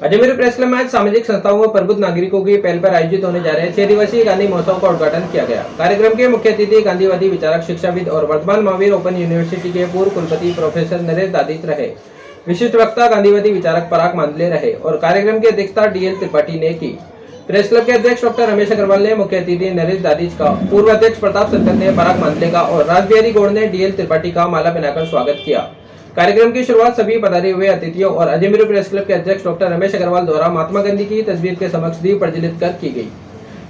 Ajmer press club में आज सामाजिक संस्थाओं व प्रबुद्ध नागरिकों की पहल पर आयोजित होने जा रहे 6 दिवसीय गांधी महोत्सव का उद्घाटन किया गया। कार्यक्रम के मुख्य अतिथि गांधीवादी विचारक, शिक्षाविद और वर्तमान महावीर ओपन यूनिवर्सिटी के पूर्व कुलपति प्रोफेसर नरेश दादिच रहे। विशिष्ट वक्ता गांधीवादी विचारक पराग मांदले रहे और कार्यक्रम की अध्यक्षता DL त्रिपाठी ने की। प्रेस क्लब के अध्यक्ष डॉक्टर रमेश अग्रवाल ने मुख्य अतिथि नरेश दादिच का, पूर्व अध्यक्ष प्रताप संकट ने पराग मांदले का और राजबिहारी गौड़ ने DL त्रिपाठी का माला पहनाकर स्वागत किया। कार्यक्रम की शुरुआत सभी पधारे हुए अतिथियों और अजमेर प्रेस क्लब के अध्यक्ष डॉक्टर रमेश अग्रवाल द्वारा महात्मा गांधी की तस्वीर के समक्ष दीप प्रज्वलित कर की गई।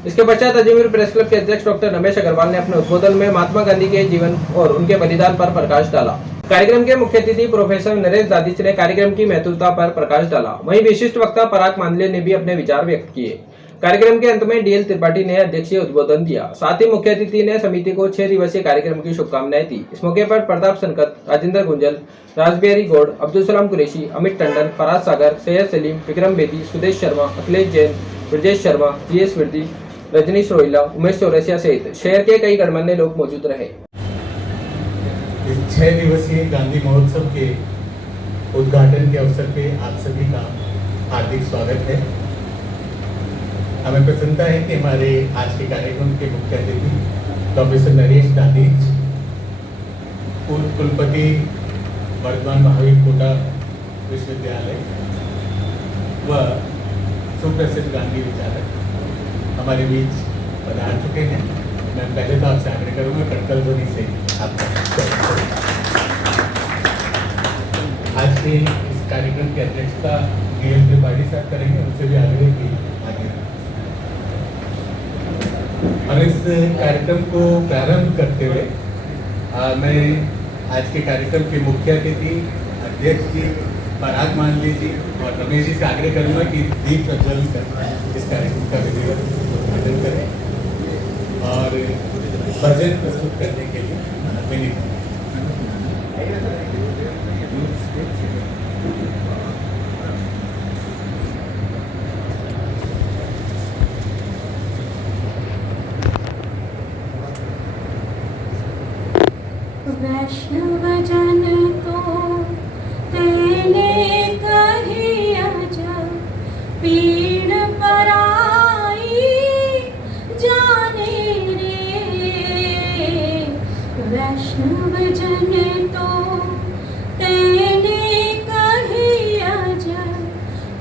इसके पश्चात अजमेर प्रेस क्लब के अध्यक्ष डॉक्टर रमेश अग्रवाल ने अपने उद्बोधन में महात्मा गांधी के जीवन और उनके बलिदान पर प्रकाश डाला। कार्यक्रम के मुख्य अतिथि प्रोफेसर नरेश दादिच ने कार्यक्रम की महत्वता पर प्रकाश डाला। वहीं विशिष्ट वक्ता पराग मांदले ने भी अपने विचार व्यक्त किए। कार्यक्रम के अंत में DL त्रिपाठी ने अध्यक्षीय उद्बोधन दिया। साथ ही मुख्य अतिथि ने समिति को 6 दिवसीय कार्यक्रम की शुभकामनाएं दी। इस मौके पर प्रताप संकट, राजेंद्र गुंजल, राजबिहारी गौड़, अब्दुल सलाम कुरैशी, अमित टंडन, फराज सागर, सैयद सलीम, विक्रम बेदी, सुदेश शर्मा, अखिलेश जैन, ब्रजेश शर्मा, GS विर्दी, रजनीश रोहिला, उमेश चौरसिया सहित शहर के कई गणमान्य लोग मौजूद रहे। 6 दिवसीय गांधी महोत्सव के उद्घाटन के अवसर पे आप सभी का हार्दिक स्वागत है। हमें प्रसन्नता है कि हमारे आज के कार्यक्रम के मुख्य अतिथि प्रोफेसर नरेश दादिच, पूर्व कुलपति वर्तमान महावीर कोटा विश्वविद्यालय व सुप्रसिद्ध गांधी विचारक हमारे बीच पधार चुके हैं। मैं पहले तो आपसे आग्रह करूंगा कटकल ध्वनि से आज के इस कार्यक्रम की अध्यक्षता DL त्रिपाठी साहब करेंगे। उनसे भी आग्रह की आगे और इस कार्यक्रम को प्रारंभ करते हुए मैं आज के कार्यक्रम के मुख्य अतिथि अध्यक्ष जी पराग मांदले जी और रमेश जी से आग्रह करूंगा कि दीप प्रज्वलन कर इस कार्यक्रम का विधिवत उद्घाटन करें और बजट प्रस्तुत करने के लिए विनीत। वैष्णव जन तो तेने कहिया जब पीड़ पराई जाने रे। वैष्णव जन तो तेने कहिया जब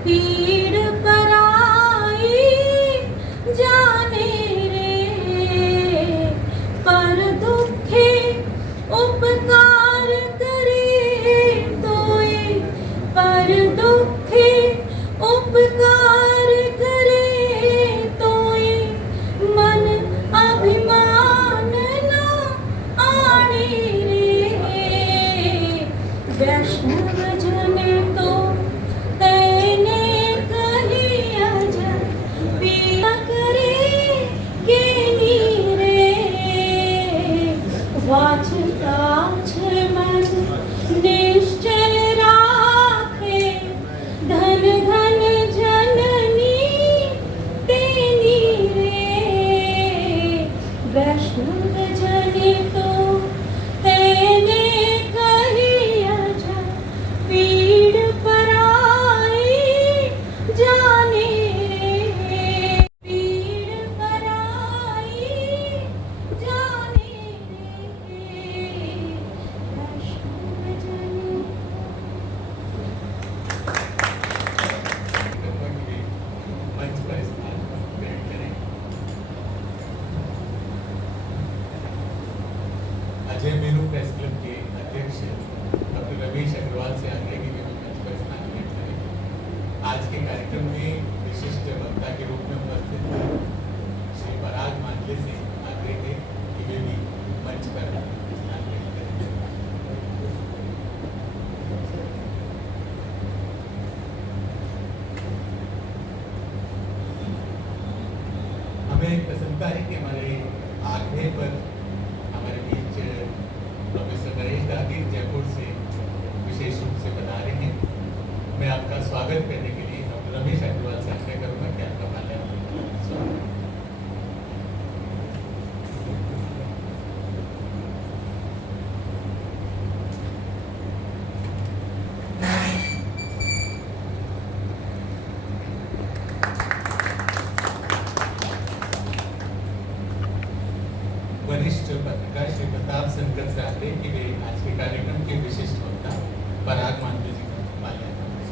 पीड़ पराई जाने रे। पर दुखे उपकार करे तोय, पर दुखे उपकार करे तोय, मन अभिमान न आने रे। वैष्णव जन तो तेने कहिया जब पीड़ा करे के नीरे। वाचताक्ष मन निश्चय राखे, धन धन जननी तेनी रे। वैष्णव जन तो तेने कहिया जब पीड़ पराई जाने रे। पीड़ पराई जाने रे। वैष्णव जन मंच पर स्थान ग्रहण करें। अजमेर प्रेस क्लब के अध्यक्ष डॉक्टर रमेश अग्रवाल से आग्रह की मंच पर स्थान ग्रहण करें। आज के कार्यक्रम में विशिष्ट वक्ता के रूप में उपस्थित श्री पराग मांदले से आग्रह है कि वे भी मंच पर स्थान ग्रहण करें। हमें प्रसन्नता है कि हमारे आग्रह पर हमारे बीच प्रोफेसर नरेश दादिच जयपुर से विशेष रूप से बता रहे हैं। मैं आपका स्वागत करने के लिए डॉक्टर रमेश अग्रवाल से आग्रह करूंगा कि आपका माल्यार्पण स्वागत। वरिष्ठ पत्रकार श्री प्रताप शंकर साहते कि वे आज के कार्यक्रम के विशिष्ट वक्ता पराग मांडे जी को माल्यार्पण करें।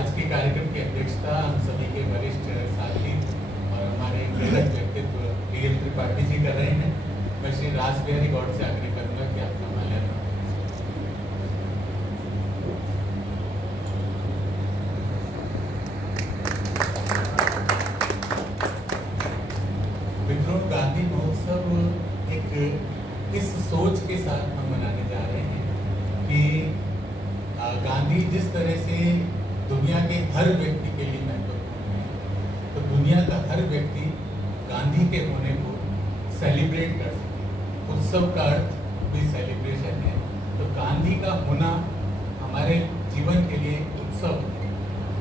आज के कार्यक्रम की अध्यक्षता हम सभी के वरिष्ठ साथी और हमारे प्रेरक व्यक्तित्व डी.एल. त्रिपाठी जी कर रहे हैं। मैं श्री रासबिहारी गौड़ से आग्रह करूंगा कि आपका माल्यार्पण। मित्रों, गांधी महोत्सव एक इस सोच के साथ हम मनाने जा रहे हैं कि गांधी जिस तरह से दुनिया के हर व्यक्ति के लिए महत्वपूर्ण है, तो दुनिया का हर व्यक्ति गांधी के होने को सेलिब्रेट कर सके। उत्सव का अर्थ भी सेलिब्रेशन है, तो गांधी का होना हमारे जीवन के लिए उत्सव है।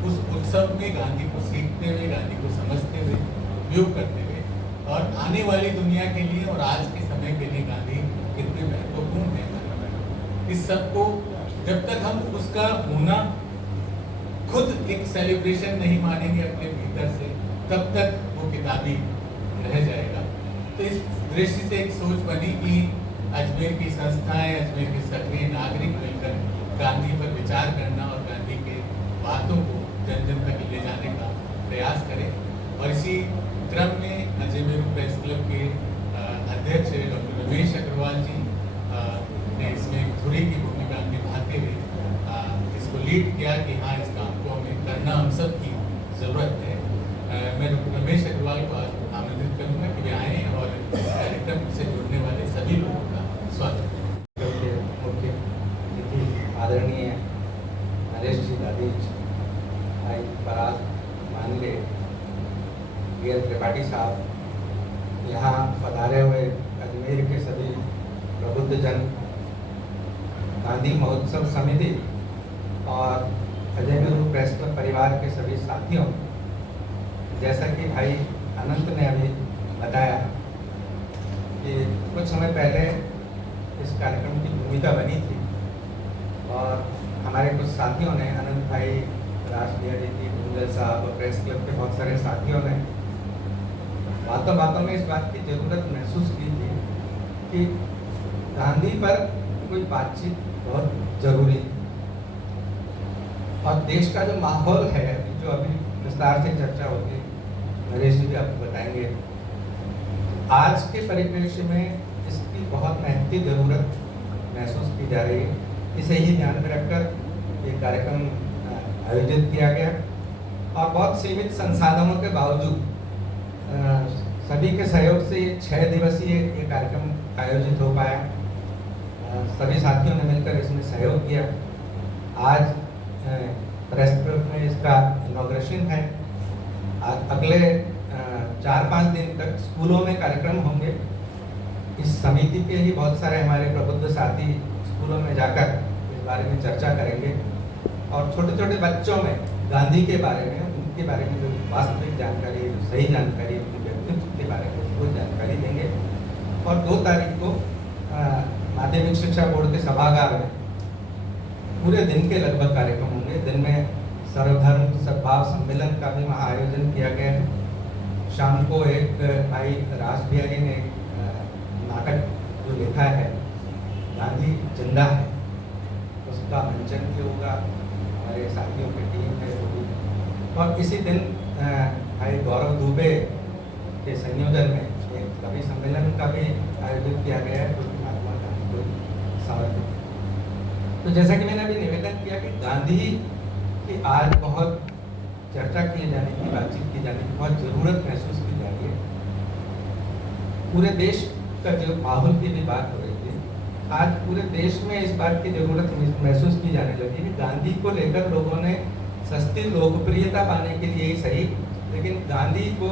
उस उत्सव में गांधी को सीखते हुए, गांधी को समझते हुए, उपयोग करते हुए और आने वाली दुनिया के लिए और आज के समय के लिए गांधी कितने महत्वपूर्ण है, इस सब को जब तक हम उसका होना खुद एक सेलिब्रेशन नहीं मानेंगे अपने भीतर से, तब तक वो किताबी रह जाएगा। तो इस दृष्टि से एक सोच बनी कि अजमेर की संस्थाएं, अजमेर के सक्रिय नागरिक मिलकर गांधी पर विचार करना और गांधी के बातों को जन जन तक ले जाने का प्रयास करें। और इसी क्रम में अजमेर प्रेस क्लब के अध्यक्ष डॉक्टर रमेश अग्रवाल जी ने इसमें धुरी की भूमिका निभाते हुए इसको लीड किया कि हाँ, इस काम को हमें करना हम सब की ज़रूरत है। मैं डॉक्टर रमेश अग्रवाल को आमंत्रित करूँगा कि वे आएँ और इस कार्यक्रम से जुड़ने वाले सभी लोगों का स्वागत करें। मुख्य अतिथि आदरणीय नरेश जी दादीज, भाई पराग मानगे, डी.एल. त्रिपाठी साहब, यहाँ पधारे हुए अजमेर के सभी प्रबुद्धजन, गांधी महोत्सव समिति और अजमेर प्रेस क्लब परिवार के सभी साथियों, जैसा कि भाई अनंत ने अभी बताया कि कुछ समय पहले इस कार्यक्रम की भूमिका बनी थी और हमारे कुछ साथियों ने, अनंत भाई, रासबिहारी जी, गुंजल साहब और प्रेस क्लब के बहुत सारे साथियों ने बातों बातों में इस बात की ज़रूरत महसूस की थी कि गांधी पर कोई बातचीत बहुत ज़रूरी है। और देश का जो माहौल है, जो अभी विस्तार से चर्चा होगी, नरेश जी भी आपको बताएंगे, आज के परिप्रेक्ष्य में इसकी बहुत महती ज़रूरत महसूस की जा रही है। इसे ही ध्यान में रखकर ये कार्यक्रम आयोजित किया गया और बहुत सीमित संसाधनों के बावजूद सभी के सहयोग से ये 6 दिवसीय ये कार्यक्रम आयोजित हो पाया। सभी साथियों ने मिलकर इसमें सहयोग किया। आज प्रेस क्लब में इसका इनॉग्रेशन है। अगले 4-5 दिन तक स्कूलों में कार्यक्रम होंगे। इस समिति के ही बहुत सारे हमारे प्रबुद्ध साथी स्कूलों में जाकर इस बारे में चर्चा करेंगे और छोटे छोटे बच्चों में गांधी के बारे में, उनके बारे में जो वास्तविक जानकारी, जो सही जानकारी, उनके व्यक्तित्व के बारे में वो जानकारी देंगे। और 2 तारीख को माध्यमिक शिक्षा बोर्ड के सभागार में पूरे दिन के लगभग कार्यक्रम होंगे। दिन में सर्वधर्म सद्भाव सम्मेलन का भी वहाँ आयोजन किया गया है। शाम को एक भाई रासबिहारी ने नाटक जो लिखा है, गांधी जिंदा है, उसका मंचन भी होगा। हमारे साथियों की टीम है वो भी। और इसी दिन भाई गौरव दुबे के संयोजन में एक कवि सम्मेलन का भी आयोजित किया गया है, जो महात्मा गांधी को समर्पित। तो जैसा कि मैंने अभी निवेदन किया कि गांधी की आज बहुत चर्चा किए जाने की, बातचीत की जाने की बहुत ज़रूरत महसूस की जा रही है। पूरे देश का जो माहौल की भी बात हो रही थी, आज पूरे देश में इस बात की ज़रूरत महसूस की जाने लगी कि गांधी को लेकर लोगों ने सस्ती लोकप्रियता पाने के लिए ही सही, लेकिन गांधी को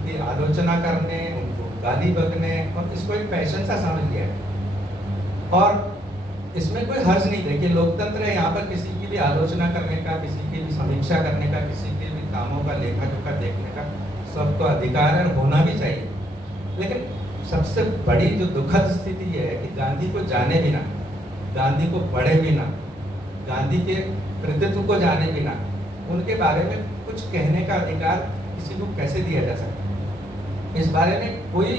की आलोचना करने, उनको गाली बकने और इसको एक पैशन सा समझ लिया है। और इसमें कोई हर्ज नहीं। देखिए, लोकतंत्र है, यहाँ पर किसी की भी आलोचना करने का, किसी की भी समीक्षा करने का, किसी के भी कामों का लेखा जोखा देखने का सबको अधिकार है, होना भी चाहिए। लेकिन सबसे बड़ी जो दुखद स्थिति ये है कि गांधी को जाने बिना, गांधी को पढ़े बिना, गांधी के कृतित्व को जाने बिना उनके बारे में कुछ कहने का अधिकार किसी को कैसे दिया जा सकता है। इस बारे में कोई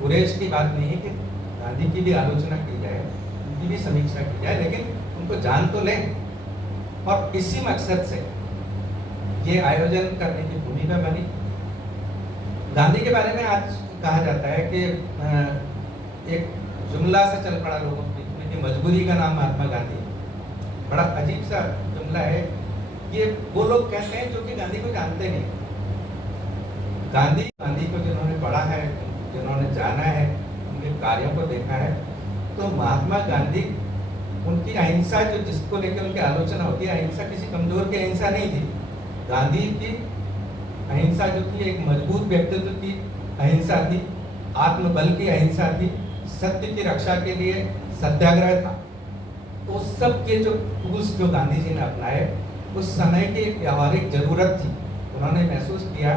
गुरेज की बात नहीं है कि गांधी की भी आलोचना की जाए, उनकी भी समीक्षा की जाए, लेकिन उनको जान तो लें। और इसी मकसद से ये आयोजन करने की भूमिका बनी। गांधी के बारे में आज कहा जाता है कि एक जुमला सा चल पड़ा लोगों के बीच में कि मजबूरी का नाम महात्मा गांधी। बड़ा अजीब सा जुमला है। ये वो लोग कहते हैं जो कि गांधी को जानते नहीं। गांधी को जिन्होंने पढ़ा है, जिन्होंने जाना है, उनके कार्यों को देखा है, तो महात्मा गांधी उनकी अहिंसा जो जिसको लेकर उनकी आलोचना होती है, अहिंसा किसी कमजोर की अहिंसा नहीं थी। गांधी की अहिंसा जो थी एक मजबूत व्यक्तित्व की अहिंसा थी, आत्मबल की अहिंसा थी, सत्य की रक्षा के लिए सत्याग्रह था। तो सब के जो टूल्स जो गांधी जी ने अपनाए उस समय की एक व्यावहारिक जरूरत थी। उन्होंने महसूस किया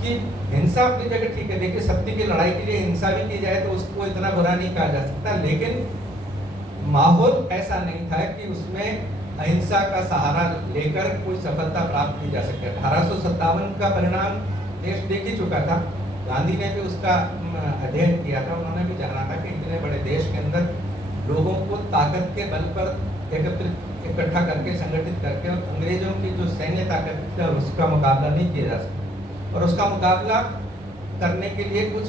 कि हिंसा अपनी जगह ठीक है, देखिए सत्य की लड़ाई के लिए हिंसा भी की जाए तो उसको इतना बुरा नहीं कहा जा सकता, लेकिन माहौल ऐसा नहीं था कि उसमें अहिंसा का सहारा लेकर कोई सफलता प्राप्त की जा सके। 1857 का परिणाम देश देख ही चुका था। गांधी ने भी उसका अध्ययन किया था। उन्होंने भी जाना था कि इतने बड़े देश के अंदर लोगों को ताकत के बल पर इकट्ठा करके संगठित करके और अंग्रेजों की जो सैन्य ताकत थी उसका मुकाबला नहीं किया जा सकता, और उसका मुकाबला करने के लिए कुछ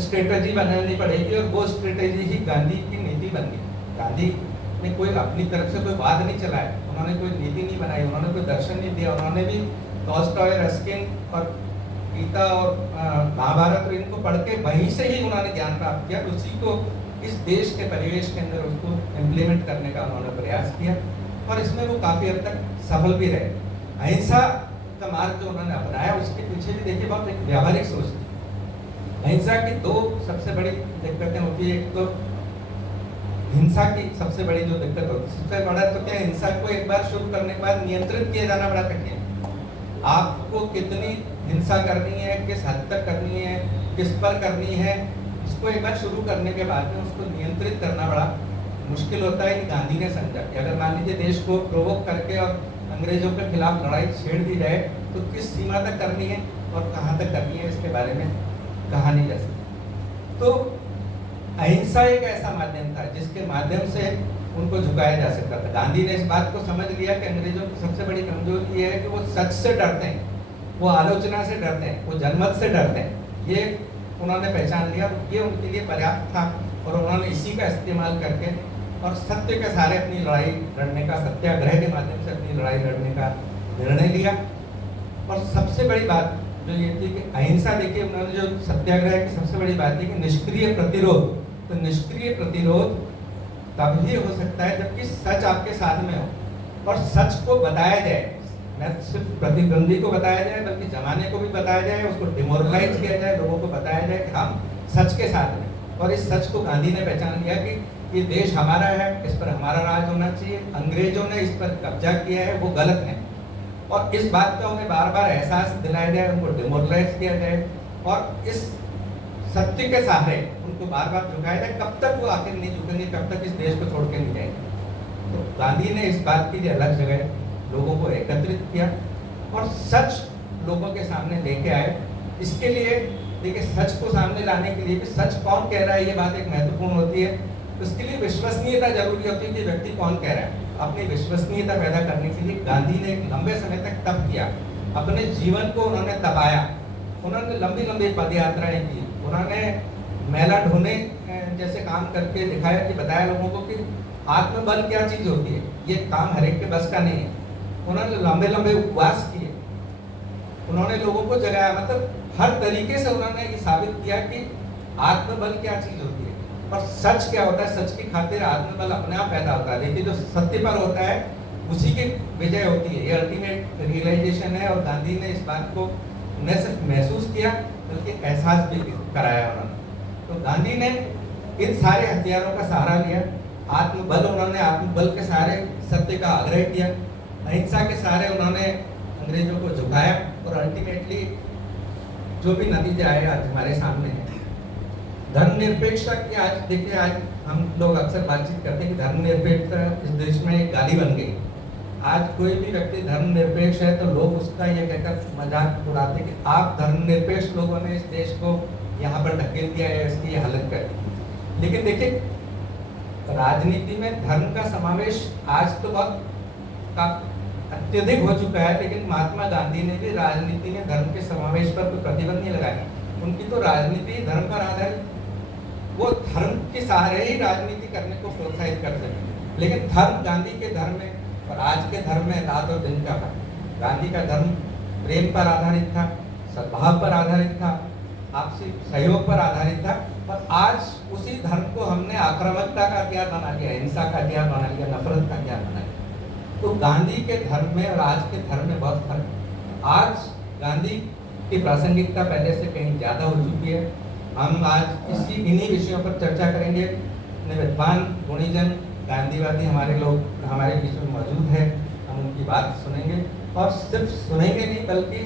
स्ट्रेटजी बनानी पड़ेगी, और वो स्ट्रेटजी ही गांधी की नीति बन गई। गांधी ने कोई अपनी तरफ से कोई वाद नहीं चलाया, उन्होंने कोई नीति नहीं बनाई, उन्होंने कोई दर्शन नहीं दिया। उन्होंने भी टॉल्स्टॉय, रस्किन और गीता और महाभारत और इनको पढ़ के वहीं से ही उन्होंने ज्ञान प्राप्त किया। उसी को इस देश के परिवेश के अंदर उसको इम्प्लीमेंट करने का उन्होंने प्रयास किया, और इसमें वो काफ़ी हद तक सफल भी रहे। अहिंसा का मार्ग जो उन्होंने अपनाया उसके पीछे भी देखिए बहुत एक व्यावहारिक सोच थी। अहिंसा की दो सबसे बड़ी दिक्कतें होती है। एक तो हिंसा की सबसे बड़ी जो दिक्कत होती है, सबसे बड़ा तो क्या, हिंसा को एक बार शुरू करने के बाद नियंत्रित किया जाना बड़ा कठिन है। आपको कितनी हिंसा करनी है, किस हद तक करनी है, किस पर करनी है, इसको एक बार शुरू करने के बाद में उसको नियंत्रित करना बड़ा मुश्किल होता है। कि गांधी ने समझा कि अगर मान लीजिए देश को प्रोवोक करके और अंग्रेजों के खिलाफ लड़ाई छेड़ दी जाए तो किस सीमा तक करनी है और कहाँ तक करनी है, इसके बारे में कहा नहीं जा सकता। तो अहिंसा एक ऐसा माध्यम था जिसके माध्यम से उनको झुकाया जा सकता था। गांधी ने इस बात को समझ लिया कि अंग्रेजों की सबसे बड़ी कमजोरी ये है कि वो सच से डरते हैं, वो आलोचना से डरते हैं, वो जनमत से डरते हैं। ये उन्होंने पहचान लिया, ये उनके लिए पर्याप्त था, और उन्होंने इसी का इस्तेमाल करके और सत्य के सहारे अपनी लड़ाई लड़ने का, सत्याग्रह के माध्यम से अपनी लड़ाई लड़ने का निर्णय लिया। और सबसे बड़ी बात जो ये थी कि अहिंसा, देखिए उन्होंने जो सत्याग्रह की सबसे बड़ी बात थी कि निष्क्रिय प्रतिरोध। तो निष्क्रिय प्रतिरोध तभी हो सकता है जबकि सच आपके साथ में हो और सच को बताया जाए, न सिर्फ प्रतिद्वंदी को बताया जाए बल्कि जमाने को भी बताया जाए, उसको डिमोरलाइज किया जाए, लोगों को बताया जाए कि हम सच के साथ में। और इस सच को गांधी ने पहचान लिया कि ये देश हमारा है, इस पर हमारा राज होना चाहिए, अंग्रेजों ने इस पर कब्जा किया है वो गलत है, और इस बात का उन्हें बार बार एहसास दिलाया जाए, उनको डिमोरलाइज किया जाए और इस सत्य के सहारे उनको बार बार झुकाया जाए। कब तक वो आखिर नहीं झुकेंगे, कब तक इस देश को छोड़ के नहीं जाएंगे। तो गांधी ने इस बात के लिए अलग जगह लोगों को एकत्रित किया और सच लोगों के सामने लेके आए। इसके लिए देखिए, सच को सामने लाने के लिए भी सच कौन कह रहा है ये बात एक महत्वपूर्ण होती है। उसके लिए विश्वसनीयता जरूरी होती है कि व्यक्ति कौन कह रहा है। अपनी विश्वसनीयता पैदा करने के लिए गांधी ने एक लंबे समय तक तप किया, अपने जीवन को उन्होंने तपाया, उन्होंने लंबी लंबी पद यात्राएं की, उन्होंने मैला ढोने जैसे काम करके दिखाया कि बताया लोगों को कि आत्मबल क्या चीज होती है, ये काम हर एक के बस का नहीं है। उन्होंने लंबे लंबे उपवास किए, उन्होंने लोगों को जगाया, मतलब हर तरीके से उन्होंने ये साबित किया कि आत्मबल क्या चीज होती है और सच क्या होता है। सच की खातिर आत्मबल अपने आप पैदा होता है। देखिए, जो सत्य पर होता है उसी की विजय होती है, ये अल्टीमेट रियलाइजेशन है। और गांधी ने इस बात को न सिर्फ महसूस किया बल्कि एहसास भी कराया उन्होंने। तो गांधी ने इन सारे हथियारों का सहारा लिया। आत्मबल, उन्होंने आत्मबल के सहारे सत्य का आग्रह किया, अहिंसा के सहारे उन्होंने अंग्रेजों को झुकाया और अल्टीमेटली जो भी नतीजा आया आज हमारे सामने है। धर्मनिरपेक्षता की आज देखिए, आज हम लोग अक्सर बातचीत करते हैं कि धर्मनिरपेक्षता इस देश में एक गाली बन गई। आज कोई भी व्यक्ति धर्मनिरपेक्ष है तो लोग उसका ये कहकर मजाक उड़ाते हैं कि आप धर्मनिरपेक्ष लोगों ने इस देश को यहाँ पर ढकेल दिया है, इसकी ये हालत कर दी। लेकिन देखिए, राजनीति में धर्म का समावेश आज तो बहुत अत्यधिक हो चुका है, लेकिन महात्मा गांधी ने भी राजनीति में धर्म के समावेश पर कोई प्रतिबंध नहीं लगाया। उनकी तो राजनीति धर्म पर आधारित, वो धर्म के सहारे ही राजनीति करने को प्रोत्साहित कर सके। लेकिन धर्म, गांधी के धर्म में और आज के धर्म में रात और दिन का फर्क। गांधी का धर्म प्रेम पर आधारित था, सद्भाव पर आधारित था, आपसी सहयोग पर आधारित था। और आज उसी धर्म को हमने आक्रामकता का हथियार बना लिया, हिंसा का हथियार बना लिया, नफरत का हथियार बना लिया। तो गांधी के धर्म में और आज के धर्म में बहुत फर्क है। आज गांधी की प्रासंगिकता पहले से कहीं ज्यादा हो चुकी है। हम आज इन्हीं विषयों पर चर्चा करेंगे। विद्वान गुणीजन गांधीवादी हमारे लोग हमारे बीच में मौजूद है, हम उनकी बात सुनेंगे और सिर्फ सुनेंगे नहीं, बल्कि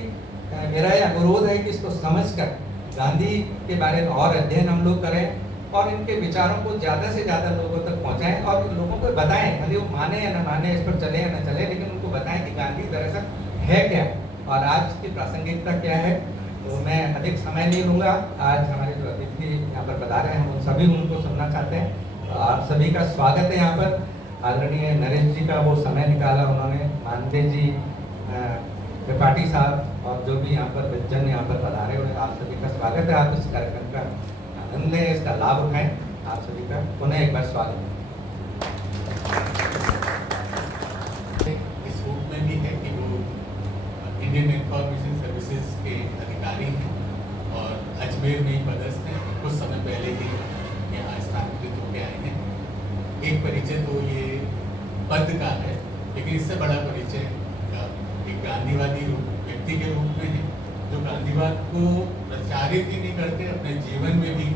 मेरा यह अनुरोध है कि इसको समझकर गांधी के बारे में और अध्ययन हम लोग करें और इनके विचारों को ज़्यादा से ज़्यादा लोगों तक पहुंचाएं और लोगों को बताएं, भले वो माने या न माने, इस पर चले या न चले, लेकिन उनको बताएं कि गांधी दरअसल है क्या और आज की प्रासंगिकता क्या है। तो मैं अधिक समय नहीं लूँगा। आज हमारे जो अतिथि यहाँ पर बता रहे हैं, हम उन सभी उनको सुनना चाहते हैं। तो आप सभी का स्वागत है यहाँ पर। आदरणीय नरेश जी का वो समय निकाला उन्होंने, मानदेय जी, त्रिपाठी साहब और जो भी यहाँ पर विज्जन यहाँ पर पधारे हुए, आप सभी का स्वागत है। आप इस कार्यक्रम का आनंद लें, इसका लाभ उठाएं। आप सभी का पुनः एक बार स्वागत है। इस रूप में भी है कि वो इंडियन इंफॉर्मेशन सर्विसेज के अधिकारी हैं और अजमेर में ही पदस्थ हैं। कुछ समय पहले ही यहाँ स्थानांतरित होकर आए हैं। एक परिचय तो ये पद का है, लेकिन इससे बड़ा परिचय एक गांधीवादी व्यक्ति के रूप में है, जो गांधीवाद को प्रचारित ही नहीं करते, अपने जीवन में भी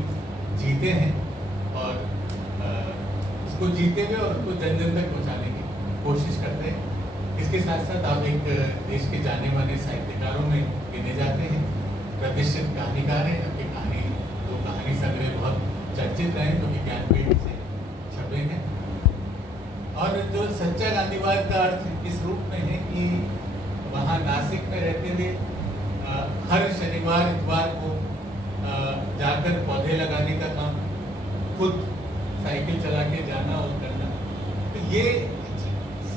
जीते हैं और उसको जीते हुए और उसको जन जन तक पहुँचाने की कोशिश करते हैं। इसके साथ साथ आप एक देश के जाने माने साहित्यकारों में गिने जाते हैं, प्रतिष्ठित कहानीकार हैं। आपकी कहानी, दो कहानी संग्रह बहुत चर्चित रहे, जो कि ज्ञानपीठ से छपे हैं। और जो सच्चा गांधीवाद का अर्थ इस रूप में है कि वहाँ नासिक में रहते हुए हर शनिवार इतवार को जाकर पौधे लगाने का काम, खुद साइकिल चला के जाना और करना। तो ये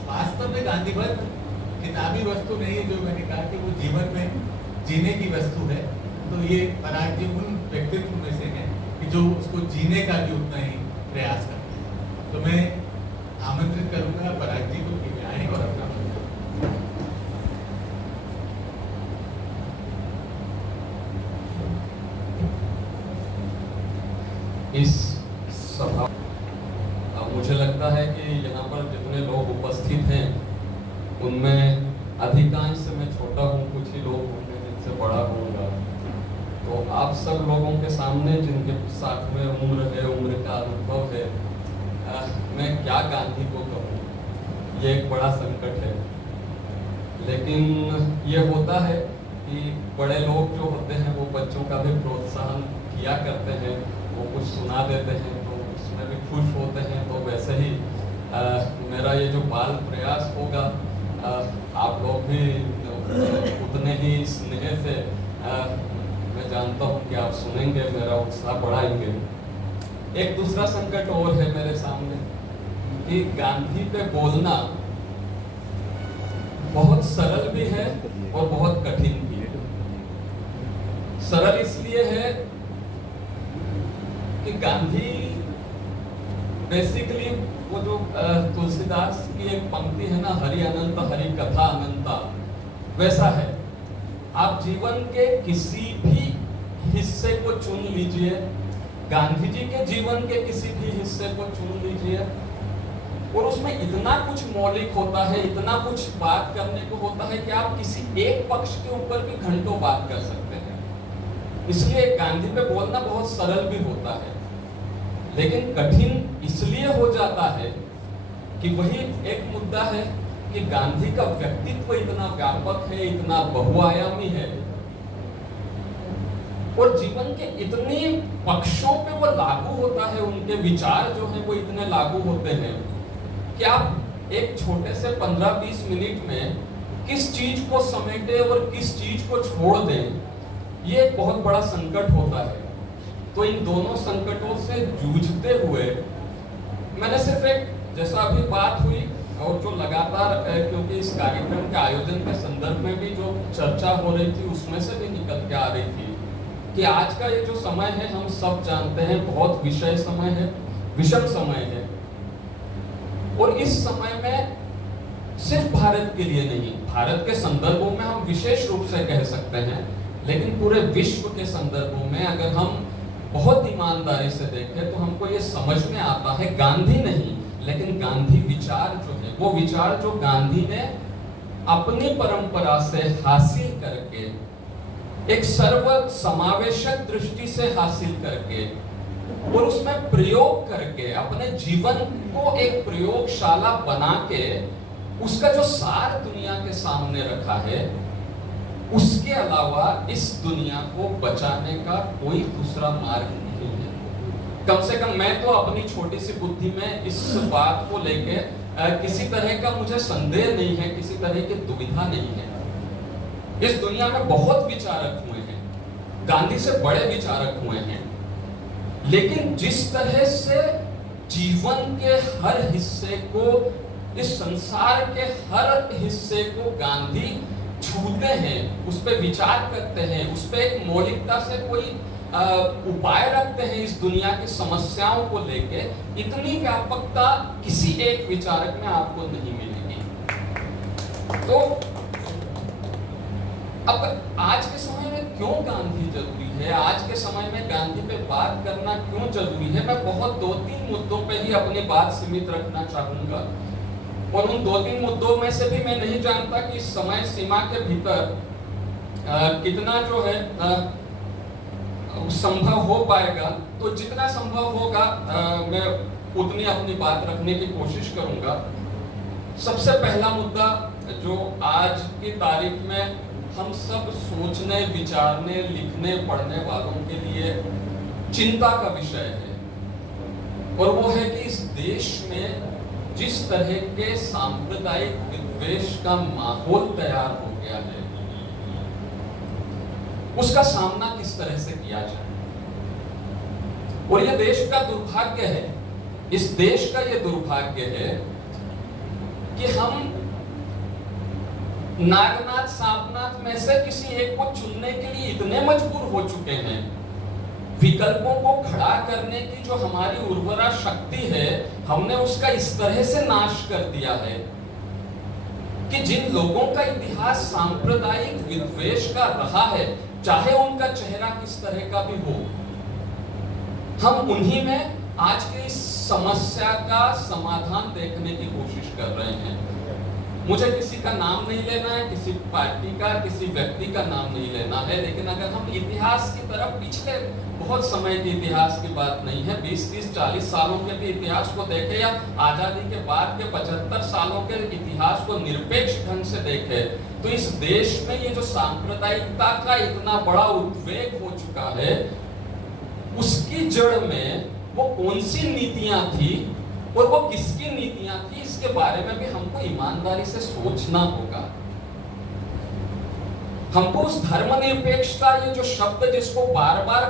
वास्तव में गांधीवाद किताबी वस्तु नहीं है, जो मैंने कहा कि वो जीवन में जीने की वस्तु है। तो ये पराग जी उन व्यक्तित्व में से हैं कि जो उसको जीने का भी उतना ही प्रयास करते हैं। तो मैं आमंत्रित करूंगा पराग जी को कि वे आए और अपना इस सभा, मुझे लगता है कि यहाँ पर जितने लोग उपस्थित हैं उनमें अधिकांश से मैं छोटा हूँ, कुछ ही लोग होंगे जिनसे बड़ा होऊंगा। तो आप सब लोगों के सामने जिनके साथ में उम्र है, उम्र का अनुभव है, मैं क्या गांधी को कहूँ, ये एक बड़ा संकट है। लेकिन ये होता है कि बड़े लोग जो होते हैं वो बच्चों का भी प्रोत्साहन किया करते हैं, वो कुछ सुना देते हैं तो उसमें भी खुश होते हैं। तो वैसे ही मेरा ये जो बाल प्रयास होगा, आप लोग भी उतने ही स्नेह से मैं जानता हूँ कि आप सुनेंगे, मेरा उत्साह बढ़ाएंगे। एक दूसरा संकट और है मेरे सामने कि गांधी पे बोलना बहुत सरल भी है और बहुत कठिन भी है। सरल इसलिए है कि गांधी बेसिकली वो जो तुलसीदास की एक पंक्ति है ना, हरि अनंत हरि कथा अनंता, वैसा है। आप जीवन के किसी भी हिस्से को चुन लीजिए, गांधी जी के जीवन के किसी भी हिस्से को चुन लीजिए और उसमें इतना कुछ मौलिक होता है, इतना कुछ बात करने को होता है कि आप किसी एक पक्ष के ऊपर भी घंटों बात कर सकते हैं। इसलिए गांधी पे बोलना बहुत सरल भी होता है, लेकिन कठिन इसलिए हो जाता है कि वही एक मुद्दा है कि गांधी का व्यक्तित्व इतना व्यापक है, इतना बहुआयामी है और जीवन के इतने पक्षों पे वो लागू होता है, उनके विचार जो है वो इतने लागू होते हैं कि आप एक छोटे से 15-20 मिनट में किस चीज को समेटे और किस चीज को छोड़ दें, ये एक बहुत बड़ा संकट होता है। तो इन दोनों संकटों से जूझते हुए मैंने सिर्फ एक, जैसा अभी बात हुई और जो लगातार, क्योंकि इस कार्यक्रम के आयोजन के संदर्भ में भी जो चर्चा हो रही थी उसमें से भी निकल के आ रही थी कि आज का ये जो समय है, हम सब जानते हैं बहुत विषय समय है, विषम समय है। और इस समय में सिर्फ भारत के लिए नहीं, भारत के संदर्भों में हम विशेष रूप से कह सकते हैं, लेकिन पूरे विश्व के संदर्भों में अगर हम बहुत ईमानदारी से देखें तो हमको ये समझ में आता है, गांधी नहीं लेकिन गांधी विचार जो है, वो विचार जो गांधी ने अपनी परंपरा से हासिल करके, एक सर्व समावेशक दृष्टि से हासिल करके और उसमें प्रयोग करके, अपने जीवन को एक प्रयोगशाला बना के उसका जो सार दुनिया के सामने रखा है, उसके अलावा इस दुनिया को बचाने का कोई दूसरा मार्ग नहीं है। कम से कम मैं तो अपनी छोटी सी बुद्धि में इस बात को लेके किसी तरह का मुझे संदेह नहीं है, किसी तरह की दुविधा नहीं है। इस दुनिया में बहुत विचारक हुए हैं, गांधी से बड़े विचारक हुए हैं, लेकिन जिस तरह से जीवन के हर हिस्से को, इस संसार के हर हिस्से को गांधी छूते हैं, उस पर विचार करते हैं, उस पर एक मौलिकता से कोई उपाय रखते हैं इस दुनिया की समस्याओं को लेके, इतनी व्यापकता किसी एक विचारक में आपको नहीं मिलेगी। तो अब आज के समय में क्यों गांधी जरूरी है, आज के समय में गांधी पे बात करना क्यों जरूरी है, मैं बहुत 2-3 मुद्दों पे ही अपनी बात सीमित रखना चाहूंगा। और उन 2-3 मुद्दों में से भी मैं नहीं जानता कि इस समय सीमा के भीतर कितना जो है संभव हो पाएगा, तो जितना संभव होगा मैं उतनी अपनी बात रखने की कोशिश करूंगा। सबसे पहला मुद्दा जो आज की तारीख में हम सब सोचने, विचारने, लिखने, पढ़ने वालों के लिए चिंता का विषय है, और वो है कि इस देश में जिस तरह के सांप्रदायिक विद्वेष का माहौल तैयार हो गया है, उसका सामना किस तरह से किया जाए। और यह देश का दुर्भाग्य है, इस देश का यह दुर्भाग्य है कि हम नागनाथ सांपनाथ में से किसी एक को चुनने के लिए इतने मजबूर हो चुके हैं, विकल्पों को खड़ा करने की जो हमारी उर्वरा शक्ति है, हमने उसका इस तरह से नाश कर दिया है कि जिन लोगों का इतिहास सांप्रदायिक विद्वेष का रहा है, चाहे उनका चेहरा किस तरह का भी हो, हम उन्हीं में आज की इस समस्या का समाधान देखने की कोशिश कर रहे हैं। मुझे किसी का नाम नहीं लेना है, किसी पार्टी का, किसी व्यक्ति का नाम नहीं लेना है, लेकिन अगर हम इतिहास की तरफ, पिछले बहुत समय के इतिहास की बात नहीं है, 20, 30, 40 सालों के भी इतिहास को देखें या आजादी के बाद के 75 सालों के इतिहास को निरपेक्ष ढंग से देखें, तो इस देश में ये जो सांप्रदायिकता का इतना बड़ा उद्वेग हो चुका है, उसकी जड़ में वो कौन सी नीतियां थी और वो किसकी नीतियां थी, इसके बारे में भी हमको ईमानदारी से सोचना होगा। हमको उस धर्मनिरपेक्षता, ये जो शब्द जिसको बार बार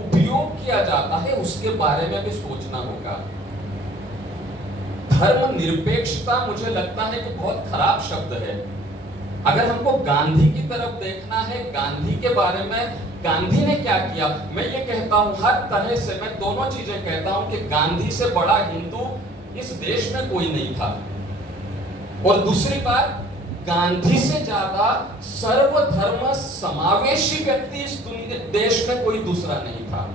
उपयोग किया जाता है, उसके बारे में भी सोचना होगा। धर्मनिरपेक्षता मुझे लगता है कि बहुत खराब शब्द है। अगर हमको गांधी की तरफ देखना है, गांधी के बारे में, गांधी ने क्या किया, मैं ये कहता हूं हर तरह से, मैं दोनों चीजें कहता हूं कि गांधी से बड़ा हिंदू इस देश में कोई नहीं था, और दूसरी बात, गांधी से ज्यादा सर्वधर्म समावेशी व्यक्ति इस देश में कोई दूसरा नहीं था।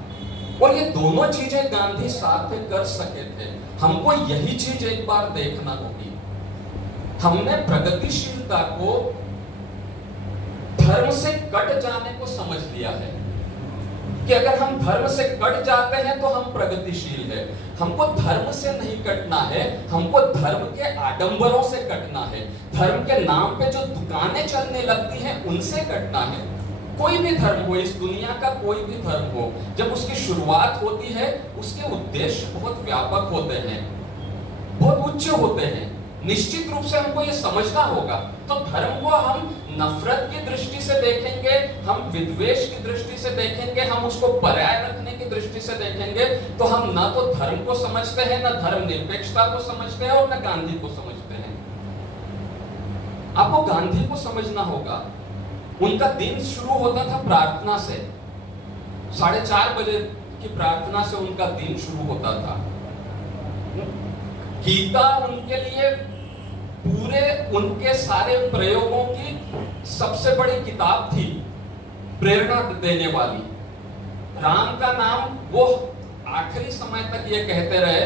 और ये दोनों चीजें गांधी साथ में कर सके थे। हमको यही चीज एक बार देखना होगी। हमने प्रगतिशीलता को धर्म से कट जाने को समझ लिया है कि अगर हम धर्म से कट जाते हैं तो हम प्रगतिशील है। हमको धर्म से नहीं कटना है, हमको धर्म के आडंबरों से कटना है। धर्म के नाम पे जो दुकानें चलने लगती हैं उनसे कटना है। कोई भी धर्म हो, इस दुनिया का कोई भी धर्म हो, जब उसकी शुरुआत होती है उसके उद्देश्य बहुत व्यापक होते हैं, बहुत उच्च होते हैं। निश्चित रूप से हमको ये समझना होगा। तो धर्म को हम नफरत की दृष्टि से देखेंगे, हम विद्वेष की दृष्टि से देखेंगे, हम उसको पर्याय रखने की दृष्टि से देखेंगे, तो हम ना तो धर्म को समझते हैं, ना धर्म निरपेक्षता को समझते हैं और ना गांधी को समझते हैं। आपको गांधी को समझना होगा। उनका दिन शुरू होता था प्रार्थना से, 4:30 बजे की प्रार्थना से उनका दिन शुरू होता था। गीता उनके लिए पूरे उनके सारे प्रयोगों की सबसे बड़ी किताब थी, प्रेरणा देने वाली। राम का नाम वो आखिरी समय तक ये कहते रहे,